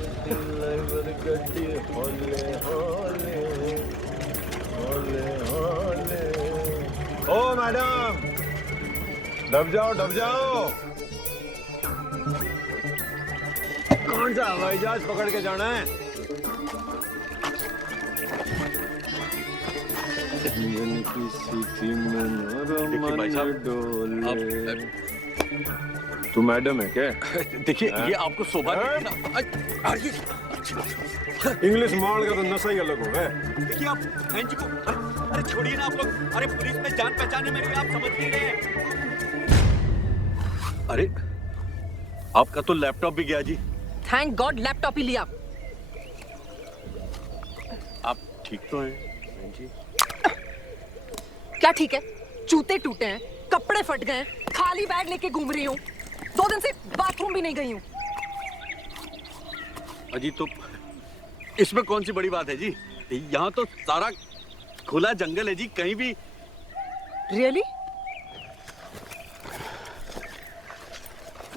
ओ मैडम डब जाओ। कौन सा हवाई जहाज पकड़ के जाना है? देखिए भाई साहब, तू मैडम है क्या? देखिए ये आपको शोभा इंग्लिश माल का तो नशा ही अलग हो गया। देखिए आप एनजी को अरे छोड़िए ना आप लोग। अरे पुलिस में जान पहचान है मेरी, आप समझ नहीं रहे हैं। अरे आपका तो लैपटॉप भी गया जी। थैंक गॉड लैपटॉप ही लिया। आप ठीक तो हैं जी? क्या ठीक है? जूते टूटे हैं, कपड़े फट गए, खाली बैग लेके घूम रही हूँ। 2 दिन से बाथरूम भी नहीं गई हूँ। अजी तो इसमें कौन सी बड़ी बात है जी? यहाँ तो सारा खुला जंगल है जी, कहीं भी। रियली?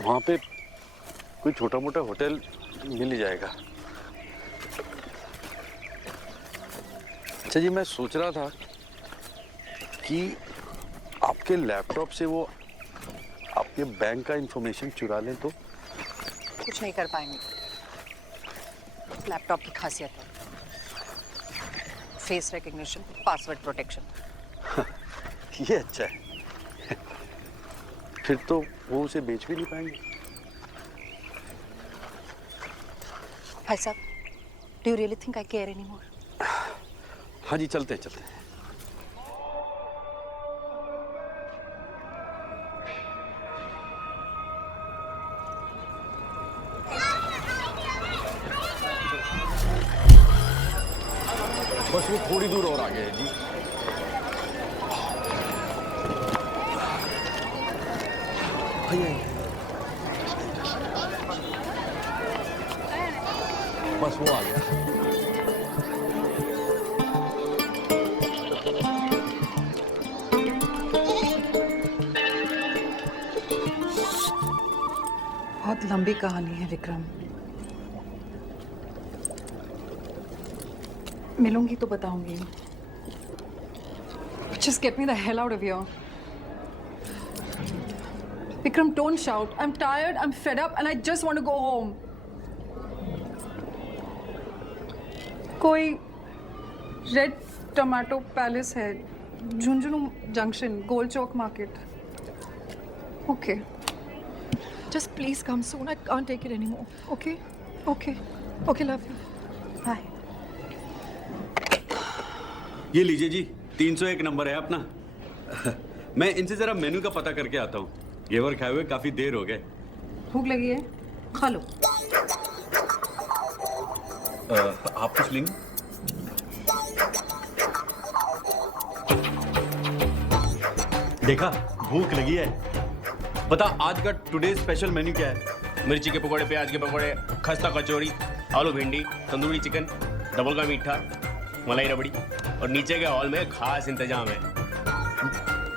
वहाँ पे कोई छोटा मोटा होटल मिल ही जाएगा। अच्छा जी मैं सोच रहा था कि आपके लैपटॉप से वो आपके बैंक का इंफॉर्मेशन चुरा लें तो? कुछ नहीं कर पाएंगे। लैपटॉप की खासियत है फेस रिकग्निशन, पासवर्ड प्रोटेक्शन। ये अच्छा है। फिर तो वो उसे बेच भी नहीं पाएंगे। भाई साहब, do you really think I care anymore? हाँ जी चलते हैं। बस वो थोड़ी दूर और आगे है जी। बस वो आ गया। बहुत लंबी कहानी है विक्रम। मिलूंगी तो बताऊंगी। Just get me the hell out of here. Vikram, don't shout. I'm tired, I'm fed up, and I just want to go home. कोई रेड टमाटो पैलेस है, Jhunjhunu junction, goal Chowk market. Okay. Just please come soon. I can't take it anymore. Okay? Okay. Okay, love you. Bye. ये लीजिए जी, 301 number है अपना. मैं इनसे जरा मेनू का पता करके आता हूँ. घेवर खाए हुए काफी देर हो गए. भूख लगी है? खा लो. आप कुछ लेंगे? देखा, भूख लगी है. बता आज का टुडे स्पेशल मेन्यू क्या है? मिर्ची के पकौड़े, प्याज के पकौड़े, खस्ता कचौड़ी, आलू भिंडी, तंदूरी चिकन, डबल का मीठा, मलाई रबड़ी और नीचे के हॉल में खास इंतजाम है.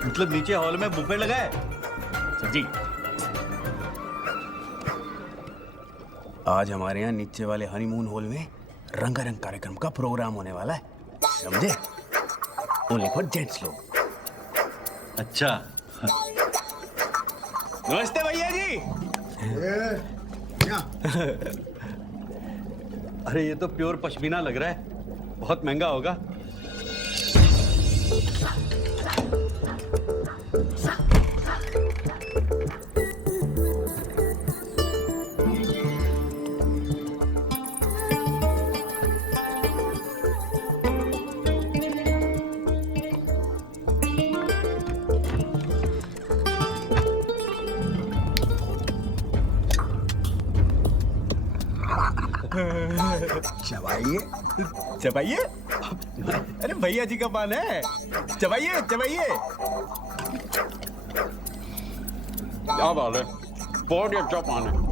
मतलब नीचे हॉल में बुफे लगा है? जी. आज हमारे यहाँ नीचे वाले हनीमून हॉल में रंगारंग कार्यक्रम का प्रोग्राम होने वाला है. समझे? ओनली फॉर जेंट्स लोग. अच्छा. नमस्ते भैया जी. अरे ये तो प्योर पश्मीना लग रहा है. बहुत महंगा होगा. चबाइए चबाइए. अरे भैया जी का पान है. चबाइए चबाइए. क्या बात है, बहुत ही अच्छा पान है.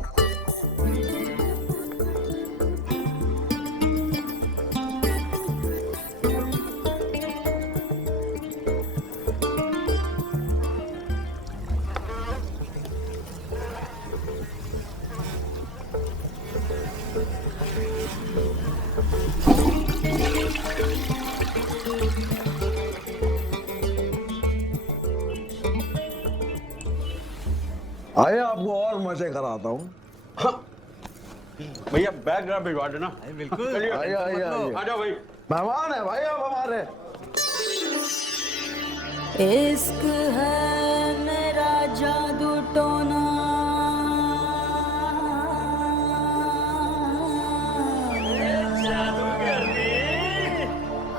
आइए आपको और मजे कराता हूँ. भैया बैग जरा भिजवा देना. बिल्कुल. चलिए. आइए आइए आइए. आ जाओ भाई. मेहमान है भाई, आप हमारे. इश्क है मेरा जादू टोना,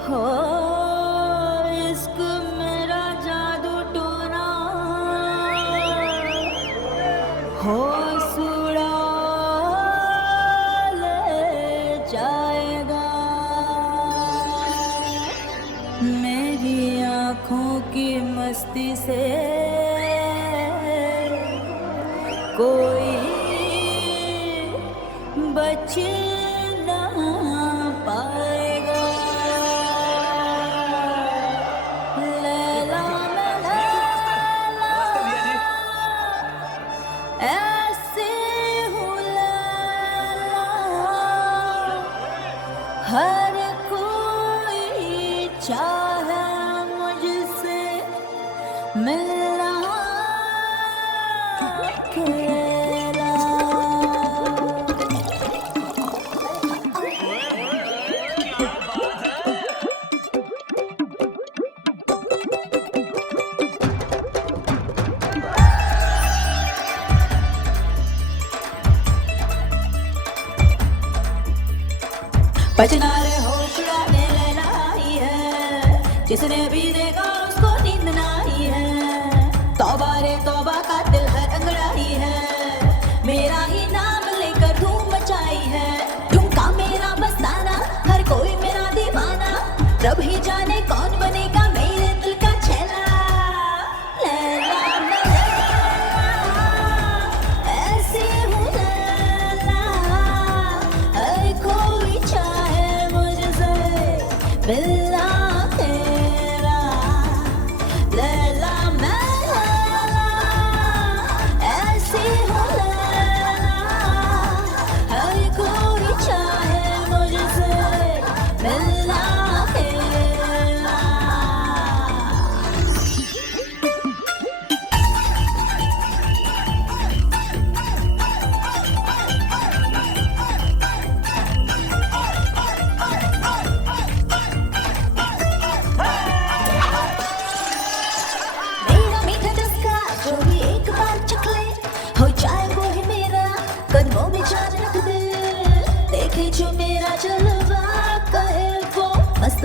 हो इश्क मेरा जादू टोना, हो सुड़ा ले जाएगा मेरी आँखों की मस्ती से कोई बच ना पाएगा. लैला मैं लैला ऐसे हूँ लैला, हर कोई चाहे मुझसे मिलना अकेला. बचना रे होश उड़ाने लेना आई है, जिसने भी देखा उसको नींद ना आई है. तौबा रे तौबा का दिल हर अंगड़ाई है, मेरा ही नाम लेकर धूम मचाई है. ठुमका मेरा मस्ताना, हर कोई मेरा दीवाना, रब ही जाने कौन बनेगा मेरे दिल का छैला. लैला मैं लैला ऐसे हूँ लैला, हर कोई चाहे मुझसे मिलना तेरा. लैला मैं लैला ऐसे हूँ लैला, हर कोई चाहे मुझसे मिलना तेरा.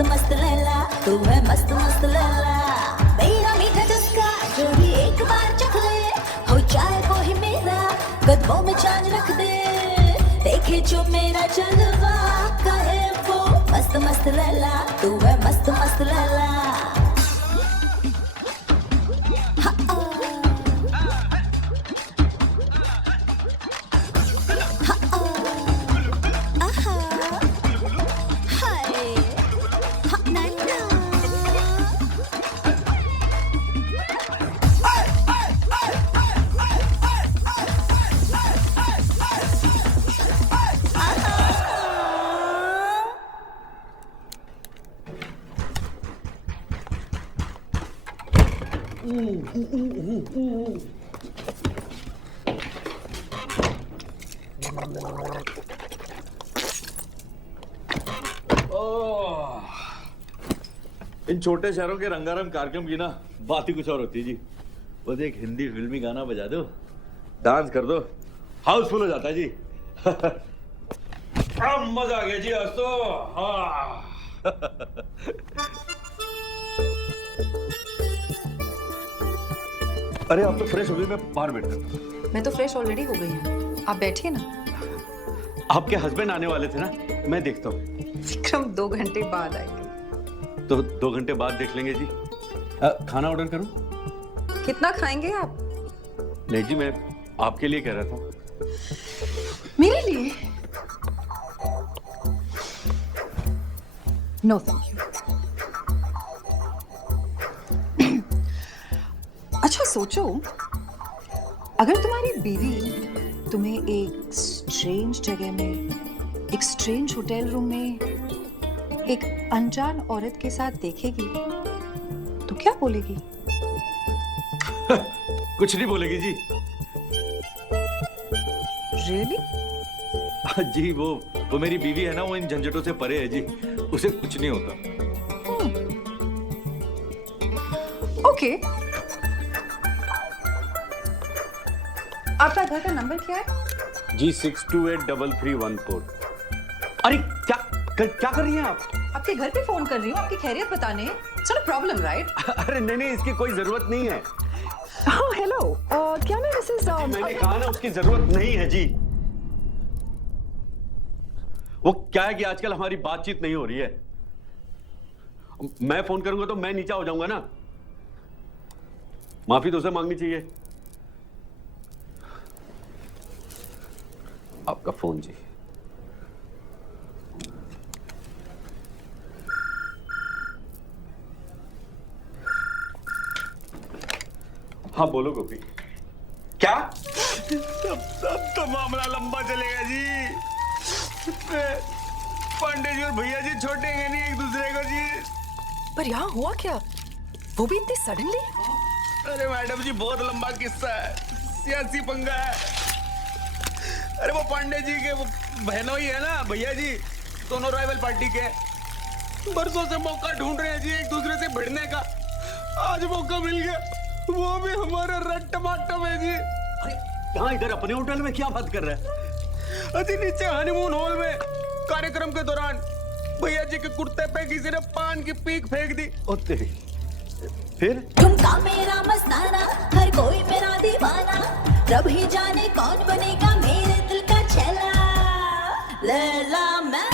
मस्त लैला, तू है मस्त मस्त लैला। मेरा मीठा चस्का जो भी एक बार चख ले, हो जाए वो ही मेरा, कदमों में चांद रख दे। देखे जो मेरा जलवा, कहे वो मस्त मस्त लैला, तू है मस्त मस्त लैला। इन छोटे शहरों के रंगारंग कार्यक्रम की ना बात ही कुछ और होती है जी। बस एक हिंदी फिल्मी गाना बजा दो, डांस कर दो, हाउसफुल हो जाता है जी। अब मजा आ गया जी आज तो। हाँ। अरे आप तो फ्रेश हो गई, मैं बाहर बैठता हूँ। मैं तो फ्रेश ऑलरेडी हो गई हूँ, आप बैठिए ना। आपके हस्बैंड आने वाले थे ना, मैं देखता हूँ। विक्रम 2 घंटे बाद आएंगे। तो 2 घंटे बाद देख लेंगे जी। खाना ऑर्डर करूं? कितना खाएंगे आप? नहीं जी, मैं आपके लिए कह रहा था। मेरे लिए? No thank you. अच्छा सोचो, अगर तुम्हारी बीवी तुम्हें एक स्ट्रेंज जगह में, एक स्ट्रेंज होटल रूम में एक अनजान औरत के साथ देखेगी तो क्या बोलेगी? कुछ नहीं बोलेगी जी। Really? जी वो मेरी बीवी है ना, वो इन झंझटों से परे है जी, उसे कुछ नहीं होता। ओके। आपका घर का नंबर क्या है? जी 628331 अरे क्या कर रही हैं आप? आपके घर पे फोन कर रही हूँ आपकी खैरियत बताने। It's not a problem, right? अरे नहीं, इसकी कोई जरूरत नहीं है। Oh, hello. क्या मैं मिसेस मैंने कहा ना उसकी जरूरत नहीं है जी। वो क्या है कि आजकल हमारी बातचीत नहीं हो रही है। मैं फोन करूंगा तो मैं नीचा हो जाऊंगा ना, माफी तो उसे मांगनी चाहिए। आपका फोन जी। हाँ बोलो गोपी। क्या? तब तो मामला लंबा चलेगा जी। पांडे जी और भैया जी छोड़ेंगे नहीं एक दूसरे को जी। पर यहाँ हुआ क्या? वो भी इतनी सडनली? अरे मैडम जी बहुत लंबा किस्सा है, सियासी पंगा है। अरे वो पांडे जी के वो बहनों ही है ना, भैया जी, दोनों राइवल पार्टी के, बरसों से मौका ढूंढ रहे हैं जी एक दूसरे से भिड़ने का। आज मौका मिल गया, वो भी हमारे रेड टमाटर में जी। अरे यहाँ इधर अपने होटल में क्या बात कर रहा है? अजी नीचे हनीमून हॉल में कार्यक्रम के दौरान भैया जी के कुर्ते पे किसी ने पान की पीक फेंक दी। ओ तेरी। फिर ठुमका मेरा मस्ताना, हर कोई मेरा दीवाना, रब ही जाने कौन बनेगा मेरे दिल का छेला। लैला मैं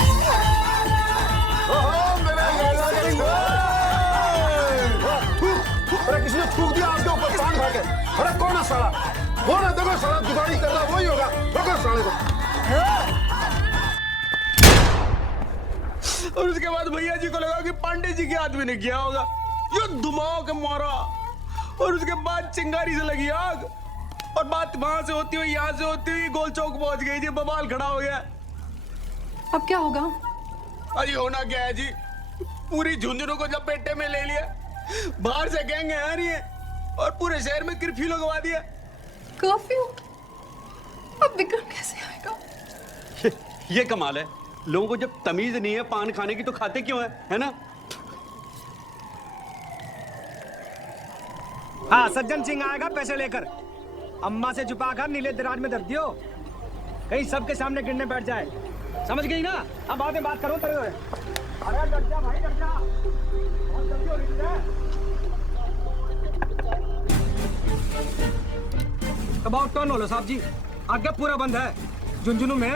अरे किसी ने थूक दिया आपके ऊपर पान खा के। अरे कौन है साला? वो ना देखो साला जुगाड़ी कर रहा वही होगा। पकड़ साले को। और उसके बाद भैया जी को लगा कि पांडे जी के आदमी ने किया होगा, ये धुमाओ के मारा। और उसके बाद चिंगारी से लगी आग, और बात वहां से होती हुई यहाँ से होती हुई गोल चौक पहुंच गई जी। बवाल खड़ा हो गया। अब क्या होगा? अजी होना क्या है जी, पूरी झुंझुनों को लपेटे में ले लिया, बाहर से गैंग आ रही है और पूरे शहर में कर्फ्यू लगवा दिया। कर्फ्यू? अब विक्रम कैसे आएगा? ये कमाल है, लोगों को जब तमीज नहीं है पान खाने की तो खाते क्यों है ना? हाँ, सज्जन सिंह आएगा पैसे लेकर। अम्मा से छुपा कर नीले दराज में धर दियो, कहीं सबके सामने गिरने बैठ जाए। समझ गई ना? अब बाद में बात करो तेरे। अरे डर जा भाई, डर जा। बहुत जल्दी हो रही है। अबाउट टर्न होलो साहब जी, आगे पूरा बंद है। झुंझुनू में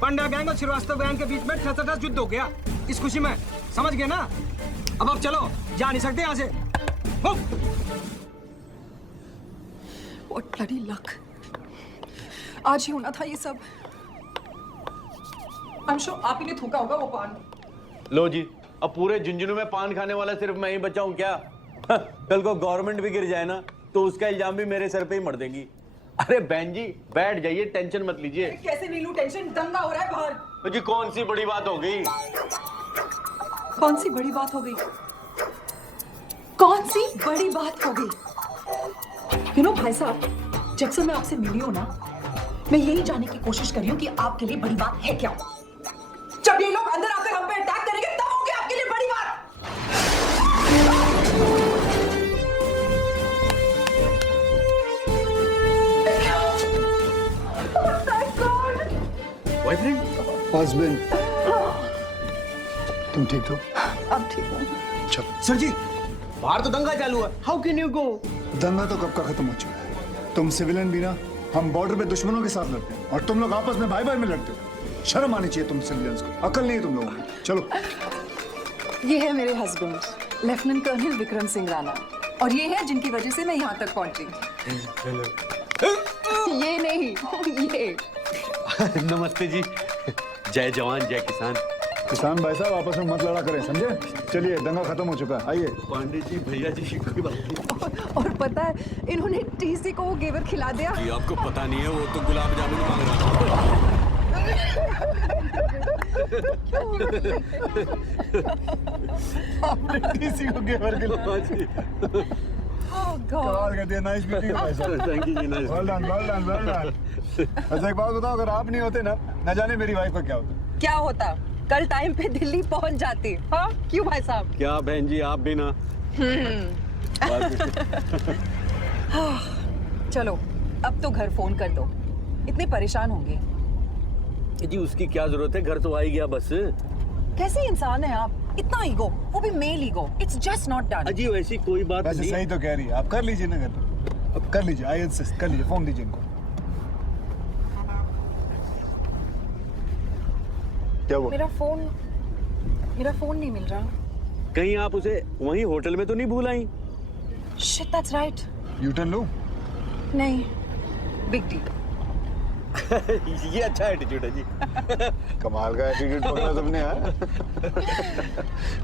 पंड्या गैंग और श्रीवास्तव गैंग के बीच में ठसठस युद्ध हो गया इस खुशी में, समझ गए ना? अब चलो, जा नहीं सकते यहाँ से। What bloody luck. आज ही होना था ये सब। I'm sure आप ही ने थूका होगा वो पान। लो जी, अब पूरे झुंझुनू में पान खाने वाला सिर्फ मैं ही बचा हूं क्या? कल को गवर्नमेंट भी गिर जाए ना तो उसका इल्जाम भी मेरे सर पे ही मर देंगी। अरे बहन जी बैठ जाइए, टेंशन मत लीजिए। कैसे नहीं लूं टेंशन, दंगा हो रहा है बाहर। तो जी कौन सी बड़ी बात हो गई? कौन सी बड़ी बात हो गई? कौन सी बड़ी बात हो गई? You know, भाई साहब, जब से मैं आपसे मिली हूं ना, मैं यही जानने की कोशिश कर रही हूँ कि आपके लिए बड़ी बात है क्या? जब ये लोग अंदर आकर हम पे अटैक करेंगे तब होगी आपके लिए बड़ी बात। बॉयफ्रेंड? हस्बैंड। तुम ठीक हो? अब ठीक हूँ। चलो। सर जी, बाहर तो दंगा चालू है। How can you go? दंगा तो कब का खत्म हो चुका है। तुम सिविलियन भी ना, हम बॉर्डर पे दुश्मनों के साथ लड़ते हैं और तुम लोग आपस में भाई भाई में लड़ते हो। शर्म आनी चाहिए तुम सिविलियंस को, अकल नहीं है तुम लोगों को। चलो। ये है मेरे husband, lieutenant colonel Vikram Singh Rana, और ये है जिनकी वजह से मैं यहाँ तक पहुंची। ये नहीं, ये। नमस्ते जी। जय जवान जय किसान। किसान भाई साहब आपस में मत लड़ा करें, समझे? चलिए, दंगा खत्म हो चुका है, आइए। पांडे जी, भैया जी, कोई बात नहीं। और पता है इन्होंने टीसी को वो घेवर खिला दिया। जी आपको पता नहीं है, वो तो गुलाब जामुन मांग रहा था। आपने टीसी को घेवर खिलाया जी। कमाल कर दिया, नाइस मीटिंग भाई साहब। थैंक यू जी, nice. Well done, well done, well done. अच्छा एक बात बताओ, अगर आप नहीं होते ना, न जाने मेरी वाइफ का क्या होता। क्या होता? कल टाइम पे दिल्ली पहुंच जाती। हाँ क्यों भाई साहब? क्या बहन जी, आप भी ना। चलो अब तो घर फोन कर दो, इतने परेशान होंगे। जी उसकी क्या जरूरत है, घर तो आ ही गया बस। कैसे इंसान है आप, इतना ईगो, वो भी male ego. It's just not done. अजी वैसी कोई बात वैसे नहीं। सही तो कह रही है, आप कर लीजिए ना घर, अब कर लीजिए, आई इंसिस्ट, कर लीजिए, फोन दीजिए इनको। क्या हुआ? मेरा फोन नहीं मिल रहा। कहीं आप उसे वहीं होटल में तो नहीं भूल आई? Shit that's right. U turn लो। नहीं, बिग डील। ये अच्छा एटीट्यूड है जी। कमाल का एटीट्यूड पकड़ा तुमने यार।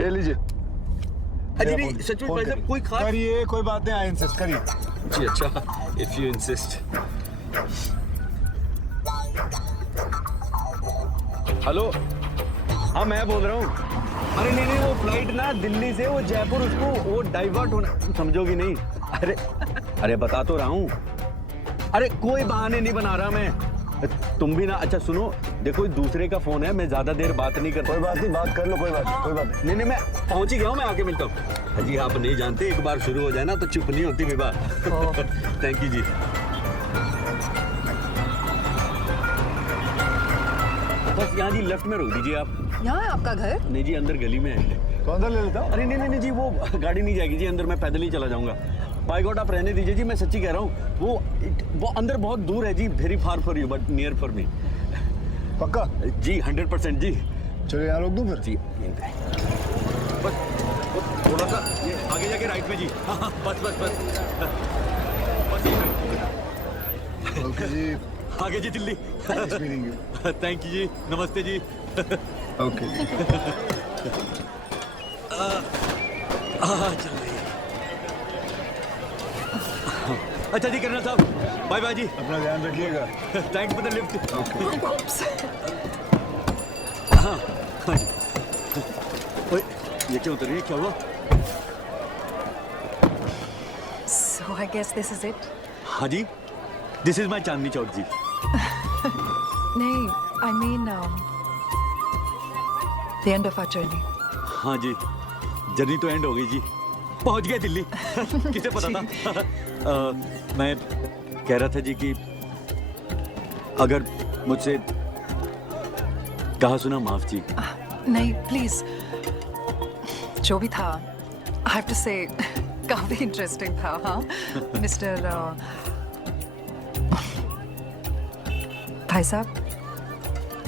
ये लीजिए। अजी नहीं, सच में भाई साहब कोई खास करिए, कोई बात नहीं, आई इंसिस्ट, करिए। जी अच्छा, इफ यू इंसिस्ट। हेलो, हाँ मैं बोल रहा हूँ। अरे नहीं, वो फ्लाइट ना दिल्ली से वो जयपुर, उसको वो डाइवर्ट होना, समझोगी नहीं? अरे बता तो रहा हूँ। अरे कोई बहाने नहीं बना रहा मैं, तुम भी ना। अच्छा सुनो, देखो दूसरे का फोन है, मैं ज्यादा देर बात नहीं करता। कोई बात नहीं, बात कर लो, कोई बात नहीं। नहीं मैं पहुंच ही गया हूँ, मैं आके मिलता हूँ। जी आप नहीं जानते, एक बार शुरू हो जाए ना तो चुप नहीं होती विवाह। थैंक यू जी। बस यहाँ जी लेफ्ट में रोक दीजिए आप। यहाँ है आपका घर? नहीं जी, अंदर गली में है। तो अंदर ले लेता हूँ। अरे नहीं जी, वो गाड़ी नहीं जाएगी जी अंदर, मैं पैदल ही चला जाऊंगा। बाय गॉड आप रहने दीजिए जी, मैं सच्ची कह रहा हूँ। वो अंदर बहुत दूर है जी, very far for you but near for me. पक्का? जी 100% जी। चलो यहाँ रोक दूँ फिर? जी बस थोड़ा सा ये आगे जाके राइट में जी। हाँ बस ओके जी, आगे जी दिल्ली। थैंक यू जी, नमस्ते जी। ओके चल रही है। अच्छा जी कर्नल साहब, बाय बाय जी। अपना ध्यान रखिएगा। Thanks for the lift. हाँ जी। ओए ये क्या उतर रही है, क्या हुआ? So I guess this is it. हाँ जी, this is my Chandni Chowk जी। नहीं, I mean the end of our journey. हाँ जी, जर्नी तो एंड हो गई जी, पहुंच गए दिल्ली। किसे पता था? मैं कह रहा था जी कि अगर मुझसे कहा सुना माफ जी। नहीं प्लीज, जो भी था, I have to say, काफी इंटरेस्टिंग था, हाँ, मिस्टर भाई साहब।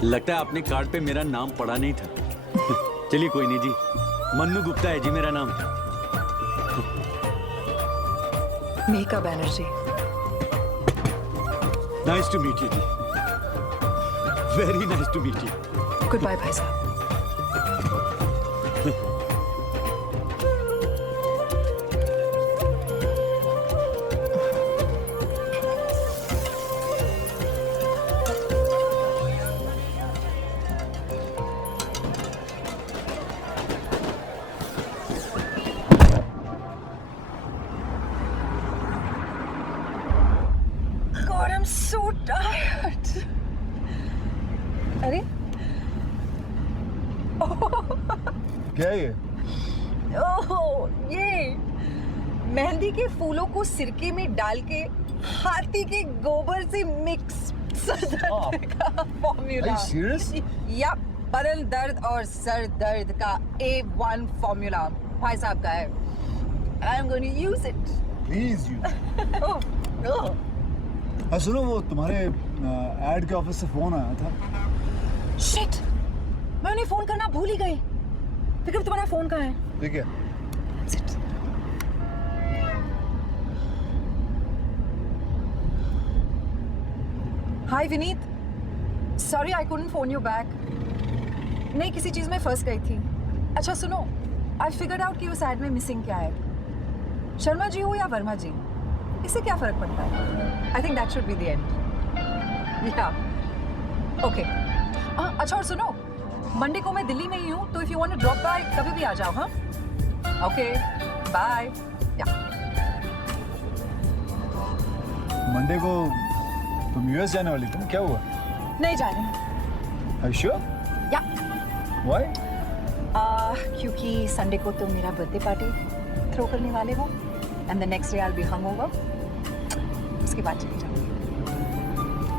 लगता है आपने कार्ड पे मेरा नाम पढ़ा नहीं था। चलिए कोई नहीं जी, मन्नू गुप्ता है जी मेरा नाम। Mika Banerjee. Nice to meet you जी। Very nice to meet you. Good bye भाई साहब। God, I'm so tired. अरे क्या है ये? ओह, ये मेहंदी के फूलों को सिरके में डाल के हाथी के गोबर से मिक्स का फॉर्मूला। Are you serious? या बदन दर्द और सर दर्द का A1 फॉर्मूला भाई साहब का है। I'm going to use it. Please use. Oh. हाँ सुनो, वो तुम्हारे एड के ऑफिस से फोन आया था। Shit! मैं उन्हें फोन करना भूल ही गई। विक्रम, तुम्हारा फोन कहाँ है? ठीक है। Hi Vineet, sorry I couldn't phone you back. नहीं, किसी चीज में फंस गई थी। अच्छा सुनो, आई फिगर्ड आउट कि उस एड में मिसिंग क्या है। शर्मा जी हो या वर्मा जी, इससे क्या फर्क पड़ता है? I think that should be the end. या ओके। अच्छा और सुनो, मंडे को मैं दिल्ली में ही हूँ, तो if you want to drop by कभी भी आ जाओ। हाँ ओके, बाय। या मंडे को तुम यूएस जाने वाली थी, क्या हुआ? नहीं जा रही। Are you sure? या Why? क्योंकि संडे को तुम मेरा बर्थडे पार्टी थ्रो करने वाले हो and the next day I will be hangover. उसके बाद चली जाऊंगी।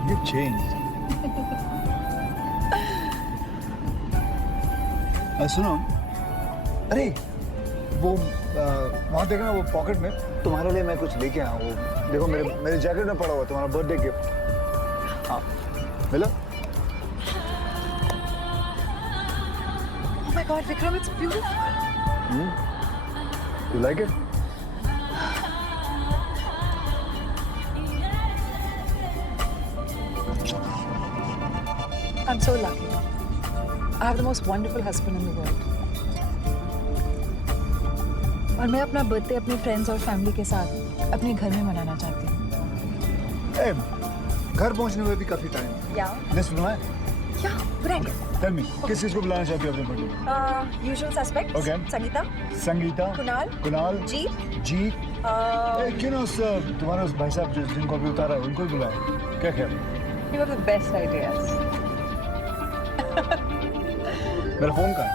You've changed. सुनो, अरे वो वहाँ देखना, वो पॉकेट में तुम्हारे लिए मैं कुछ लेके आया हूँ। वो देखो मेरे जैकेट में पड़ा हुआ तुम्हारा बर्थडे गिफ्ट। हाँ मिलो। Oh my God, Vikram, it's beautiful. You like it? I'm so lucky. I have the most wonderful husband in the world. और मैं अपना बर्थडे अपने फ्रेंड्स और फैमिली के साथ अपने घर में मनाना चाहती हूँ। घर पहुँचने में भी काफी टाइम। या लिस्ट बनाए? या ब्रेक। Tell me, किस चीज को बुलाना चाहती हो अपने birthday? Usual suspects. Okay. Sangeeta, Kunal, ji. क्यों ना उस तुम्हारे उस भाई साहब जिनको अभी उतारा है उनको ही बुलाए, क्या ख्याल? You have the best ideas. मेरा फोन कहाँ है?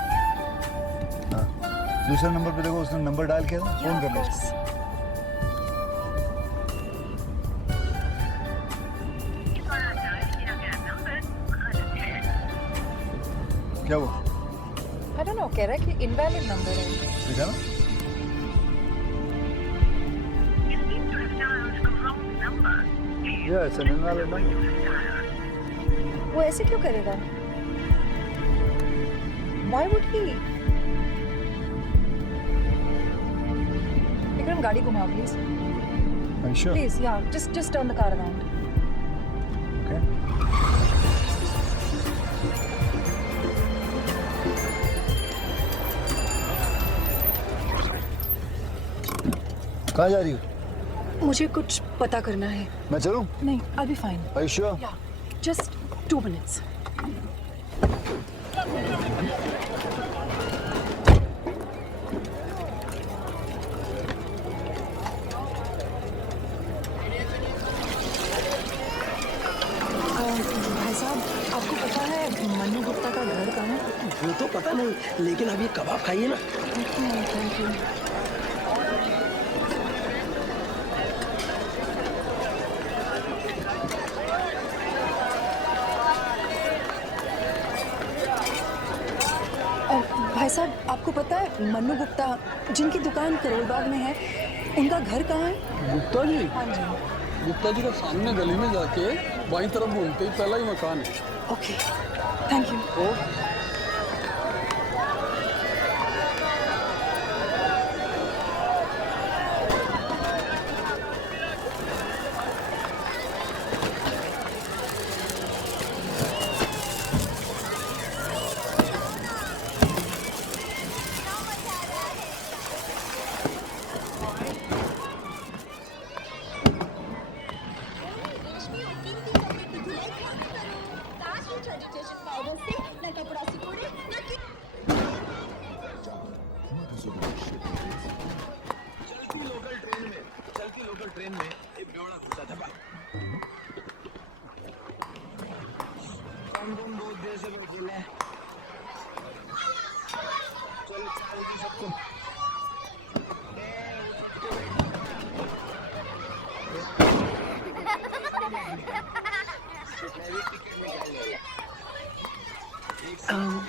हाँ, दूसरे नंबर पे देखो, उसने नंबर डायल किया था, फोन कर लो। क्या वो? I don't know, कह रहा है कि invalid number है। देखा ना? Yeah, it's an invalid number. वो ऐसे क्यों करेगा? Why would he? विक्रम, गाड़ी घुमाओ please. Are you sure? Please, yeah, just turn the car around. Okay. कहाँ जा रही हो? मुझे कुछ पता करना है। मैं चलूं? नहीं, I'll be fine. Are you sure? Yeah, just 2 minutes. भाई साहब, आपको पता है मन्नू गुप्ता का घर कहाँ है? वो तो पता नहीं, लेकिन अभी कबाब खाइए ना। Thank you. भाई साहब आपको पता है मन्नू गुप्ता जिनकी दुकान करोल बाग में है, उनका घर कहाँ है? गुप्ता जी? हाँ जी। गुप्ता जी का सामने गली में जाके बाईं तरफ घूमते ही पहला ही मकान है। Okay, thank you.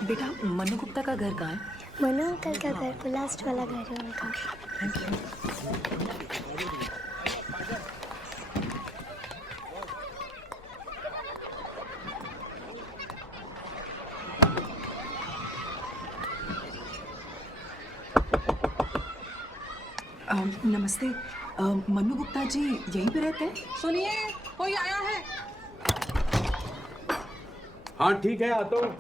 बेटा मन्नू गुप्ता का घर कहाँ है? मनु अंकल का घर तो लास्ट वाला घर है उनका। Thank you. नमस्ते, मन्नू गुप्ता जी यहीं पे रहते हैं? सुनिए, कोई आया है? हाँ ठीक है, आता हूँ।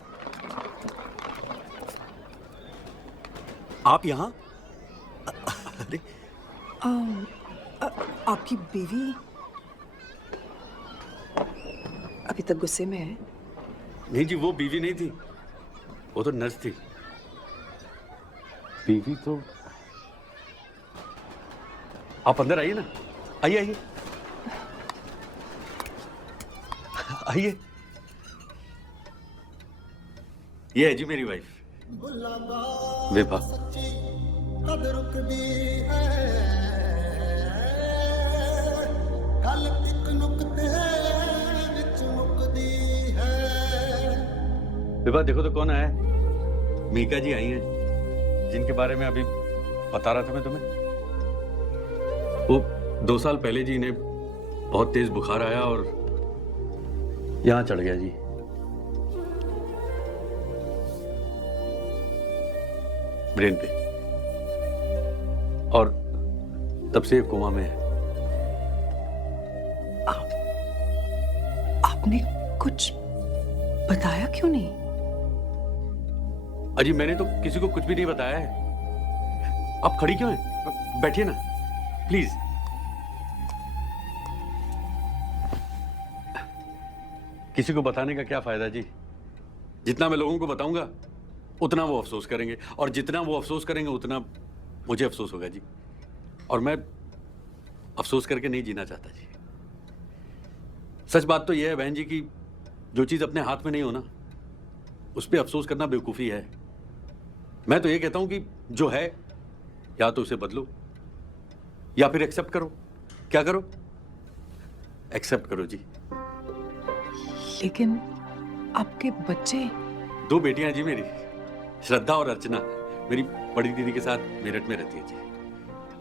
आप यहाँ? अरे आपकी बीवी अभी तक गुस्से में है? नहीं जी, वो बीवी नहीं थी, वो तो नर्स थी। बीवी तो आप अंदर आइए ना, आइए आइए आइए। ये है जी मेरी वाइफ विभा। कद रुकदी है गल एक नुक्ते विच मुकदी है। विभा देखो तो कौन आया है। मीका जी आई हैं, जिनके बारे में अभी बता रहा था मैं तुम्हें। वो 2 साल पहले जी इन्हें बहुत तेज बुखार आया और यहाँ चढ़ गया जी। ब्रेन पे, और तब से कोमा में है। आपने कुछ बताया क्यों नहीं? अजी मैंने तो किसी को कुछ भी नहीं बताया है। आप खड़ी क्यों हैं? बैठिए ना प्लीज। किसी को बताने का क्या फायदा जी? जितना मैं लोगों को बताऊंगा उतना वो अफसोस करेंगे, और जितना वो अफसोस करेंगे उतना मुझे अफसोस होगा जी। और मैं अफसोस करके नहीं जीना चाहता जी। सच बात तो यह है बहन जी कि जो चीज अपने हाथ में नहीं हो ना, उस पर अफसोस करना बेवकूफी है। मैं तो ये कहता हूं कि जो है या तो उसे बदलो या फिर एक्सेप्ट करो। क्या करो? एक्सेप्ट करो जी। लेकिन आपके बच्चे? 2 बेटियां हैं जी मेरी, श्रद्धा और अर्चना। मेरी बड़ी दीदी के साथ मेरठ में रहती है जी।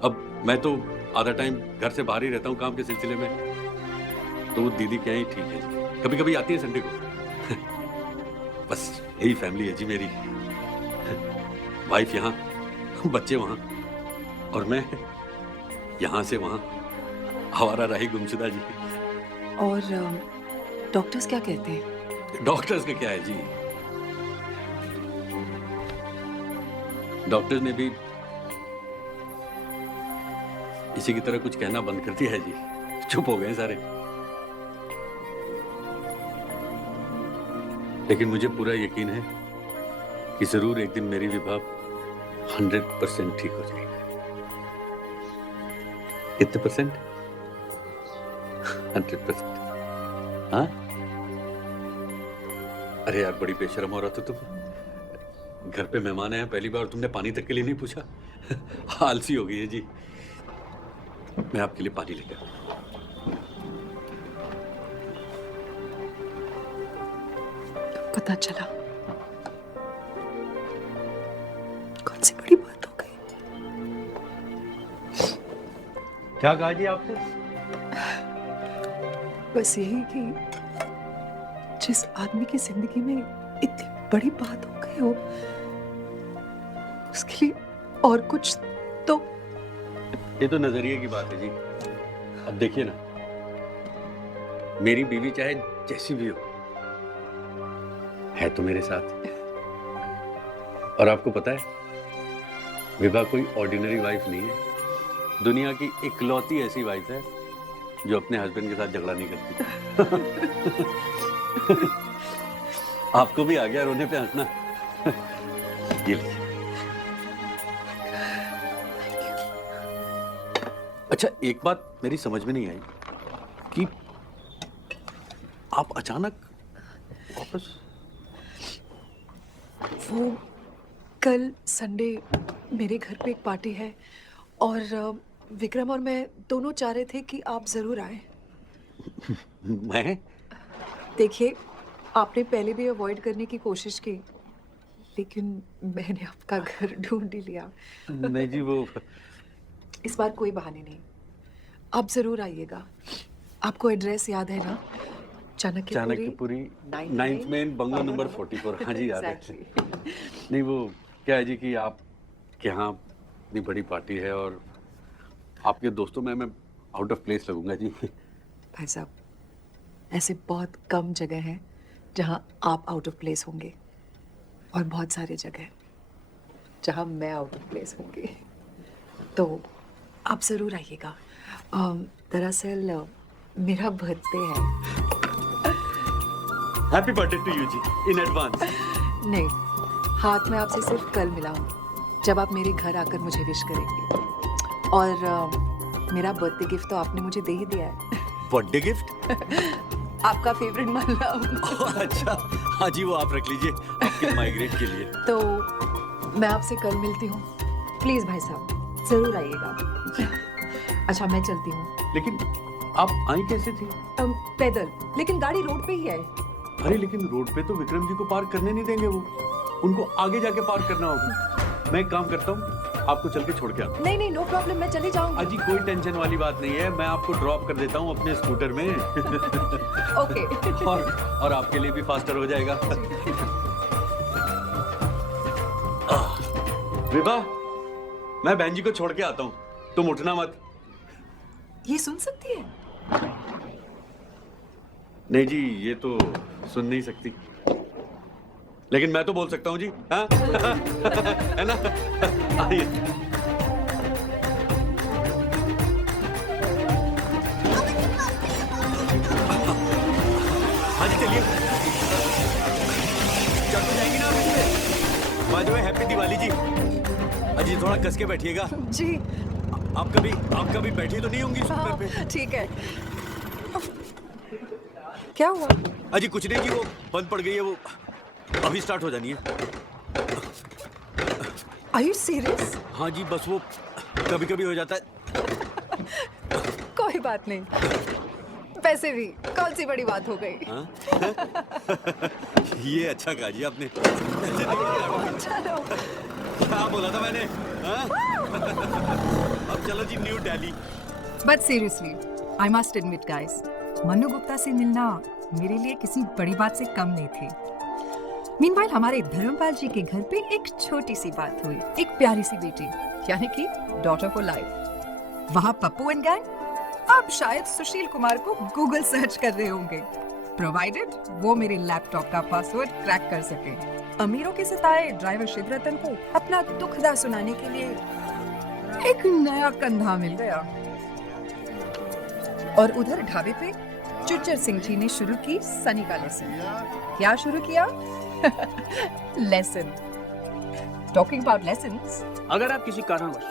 अब मैं तो आधा टाइम घर से बाहर ही रहता हूँ काम के सिलसिले में, तो वो दीदी क्या ही ठीक है जी। कभी कभी आती है संडे को। बस यही फैमिली है जी मेरी। वाइफ यहाँ, बच्चे वहाँ, और मैं यहाँ से वहाँ आवारा राही गुमशुदा जी। और डॉक्टर्स क्या कहते हैं? डॉक्टर्स का क्या है जी, डॉक्टर्स ने भी इसी की तरह कुछ कहना बंद कर दिया है जी। चुप हो गए सारे। लेकिन मुझे पूरा यकीन है कि जरूर एक दिन मेरी विभा 100% ठीक हो जाएगी। कितने परसेंट? 100%। हाँ? अरे यार बड़ी बेशर्म हो रहा था तुम। घर पे मेहमान आए, पहली बार तुमने पानी तक के लिए नहीं पूछा। आलसी हो गई है जी। मैं आपके लिए पानी लेकर। पता चला मुझसे बड़ी बात हो गई। क्या कहा जी आपने? बस यही कि जिस आदमी की जिंदगी में इतनी बड़ी बात हो गई हो, उसके लिए और कुछ तो। ये तो नजरिए की बात है जी। अब देखिए ना, मेरी बीवी चाहे जैसी भी हो, है तो मेरे साथ। और आपको पता है, विभा कोई ऑर्डिनरी वाइफ नहीं है। दुनिया की इकलौती ऐसी वाइफ है जो अपने हस्बैंड के साथ झगड़ा नहीं करती। आपको भी आ गया रोने पे हंसना। ये लीजिए। अच्छा, एक बात मेरी समझ में नहीं आई कि आप अचानक वापस। वो कल संडे मेरे घर पे एक पार्टी है और विक्रम और मैं दोनों चाह रहे थे कि आप जरूर आए। मैं? देखिए, आपने पहले भी अवॉइड करने की कोशिश की, लेकिन मैंने आपका घर ढूंढ ही लिया। नहीं जी, वो इस बार कोई बहाने नहीं, आप जरूर आइएगा। आपको एड्रेस याद है ना? Chanakyapuri 9th main bungalow number 44। हाँ जी, याद है। नहीं, वो क्या है जी कि आप के यहाँ इतनी बड़ी पार्टी है और आपके दोस्तों में मैं आउट ऑफ प्लेस लगूंगा जी। भाई साहब, ऐसे बहुत कम जगह हैं जहाँ आप आउट ऑफ प्लेस होंगे और बहुत सारे जगह जहाँ मैं आउट ऑफ प्लेस होंगी। तो आप ज़रूर आइएगा। दरअसल मेरा बर्थडे है। हैप्पी बर्थडे टू यू जी इन एडवांस। नहीं, हाथ में आपसे सिर्फ कल मिलाऊंगी, जब आप मेरे घर आकर मुझे विश करेंगे। और मेरा बर्थडे गिफ्ट तो आपने मुझे दे ही दिया है। Birthday gift? आपका फेवरेट माला। अच्छा, हाँ जी, वो आप रख लीजिए आपके माइग्रेट के लिए। तो मैं आपसे कल मिलती हूँ। प्लीज भाई साहब, जरूर आइएगा। अच्छा, मैं चलती हूँ। लेकिन आप आई कैसे थी? पैदल, लेकिन गाड़ी रोड पे ही है। अरे लेकिन रोड पे तो विक्रम जी को पार्क करने नहीं देंगे, वो उनको आगे जाके पार्क करना होगा। मैं एक काम करता हूँ, आपको चल के छोड़ के आता हूँ। नहीं, नो प्रॉब्लम, मैं चली जाऊंगी। अजी, कोई टेंशन वाली बात नहीं है, मैं आपको ड्रॉप कर देता हूँ अपने स्कूटर में। ओके। और आपके लिए भी फास्टर हो जाएगा। विभा, मैं बहन जी को छोड़ के आता हूँ, तुम उठना मत। ये सुन सकती है? नहीं जी, ये तो सुन नहीं सकती, लेकिन मैं तो बोल सकता हूँ जी। हाँ? है ना? आइए। हाँ जी, चलिए। चल तो जाएंगी ना आप? By the way, happy Diwali जी। अजी, थोड़ा कस के बैठिएगा जी। आप कभी बैठी तो नहीं होंगी स्कूटर पे? ठीक है। क्या हुआ? अजी कुछ नहीं जी, वो बंद पड़ गई है, वो अभी स्टार्ट हो जानी है। Are you serious? हाँ जी, बस वो कभी कभी हो जाता है। कोई बात नहीं, वैसे भी कौन सी बड़ी बात हो गई। हाँ? ये अच्छा कहा जी आपने। चलो। क्या बोला था मैंने? हाँ? अब चलो जी, new Delhi. But seriously, I must admit guys, Manu Gupta से मिलना मेरे लिए किसी बड़ी बात से कम नहीं थी। मीनवाइल हमारे धर्मपाल जी के घर पे एक छोटी सी बात हुई, एक प्यारी सी बेटी, यानी कि डॉटर फॉर लाइफ। वहाँ पप्पू एंड गैंग अब शायद सुशील कुमार को गूगल सर्च कर रहे होंगे, प्रोवाइडेड वो मेरे लैपटॉप का पासवर्ड क्रैक कर सके। अमीरों के सताए ड्राइवर शिवरतन को अपना दुखदा सुनाने के लिए एक नया कंधा मिल गया। और उधर ढाबे पे चुच्चर सिंह जी ने शुरू की सनी का लेसन। क्या शुरू किया? लेसन। Talking about lessons. अगर आप किसी कारणवश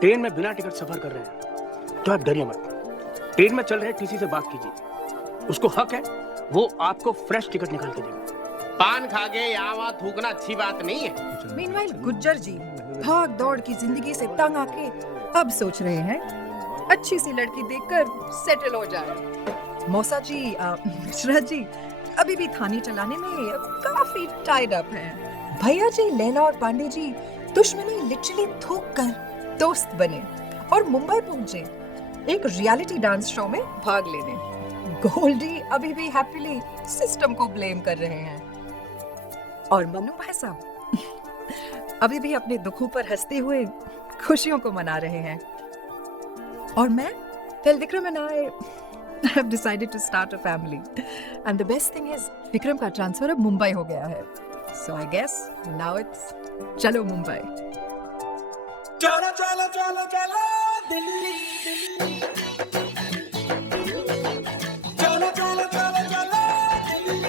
ट्रेन में बिना टिकट सफर कर रहे हैं तो आप डरिए मत। ट्रेन में चल रहे टीसी से बात कीजिए, उसको हक है, वो आपको फ्रेश टिकट निकाल के देगा। पान खा के यहाँ थूकना अच्छी बात नहीं है। मीनवाइल गुज्जर जी भाग दौड़ की जिंदगी से तंग आके अब सोच रहे हैं अच्छी सी लड़की देखकर सेटल हो जाए। मौसा जी, मिश्रा जी अभी भी थाने चलाने में काफी टाइड अप हैं। भैया जी लैला और पांडे जी दुश्मनी लिटरली थूक कर दोस्त बने और मुंबई पहुंचे एक रियलिटी डांस शो में भाग लेने। गोल्डी अभी भी हैप्पीली सिस्टम को ब्लेम कर रहे हैं और मन्नू भाई साहब अभी भी अपने दुखों पर हंसते हुए खुशियों को मना रहे हैं। और मैं, Vikram and I have decided to start a family. And the best thing is Vikram का ट्रांसफर अब मुंबई हो गया है। So I guess now it's चलो मुंबई। चलो चलो चलो चलो दिल्ली दिल्ली, चलो चलो चलो चलो दिल्ली,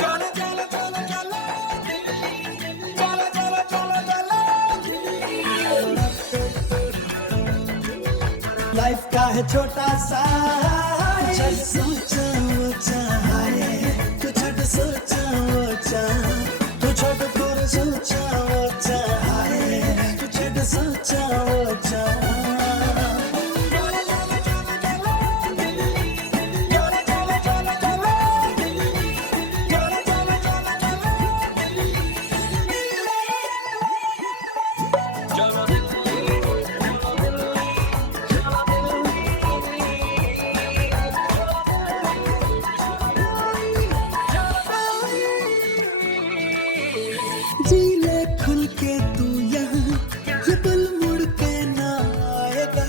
चलो चलो चलो चलो दिल्ली, चलो चलो चलो चलो दिल्ली। लाइफ का है छोटा सा चल सोचा वो चाहे, तू छोड़ सोचा वो चाहे, तू छोड़ पूरा सोचा वो चाहे, तू छोड़ सोचा वो चाहे। जी ले खुल के तू यहाँ, ये पल मुड़ के ना आएगा,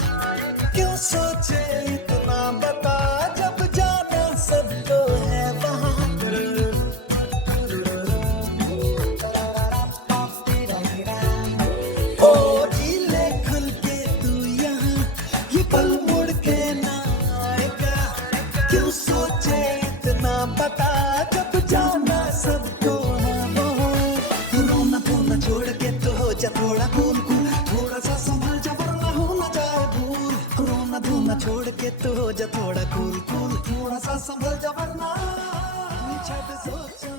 क्यों सोचे इतना बता, जब जाना सबको है वहाँ। ओ जी ले खुल के तू यहाँ, ये पल मुड़ के ना आएगा, क्यों सोचे इतना बता, जब जाना सबको है वहाँ। रोना धोना छोड़ के तो हो जा थोड़ा कूल कूल, थोड़ा सा संभल जा वरना हो ना जाए भूल। रोना धोना छोड़ के तो हो जा थोड़ा कूल कूल, थोड़ा सा संभल जा वरना छोड़ सोचा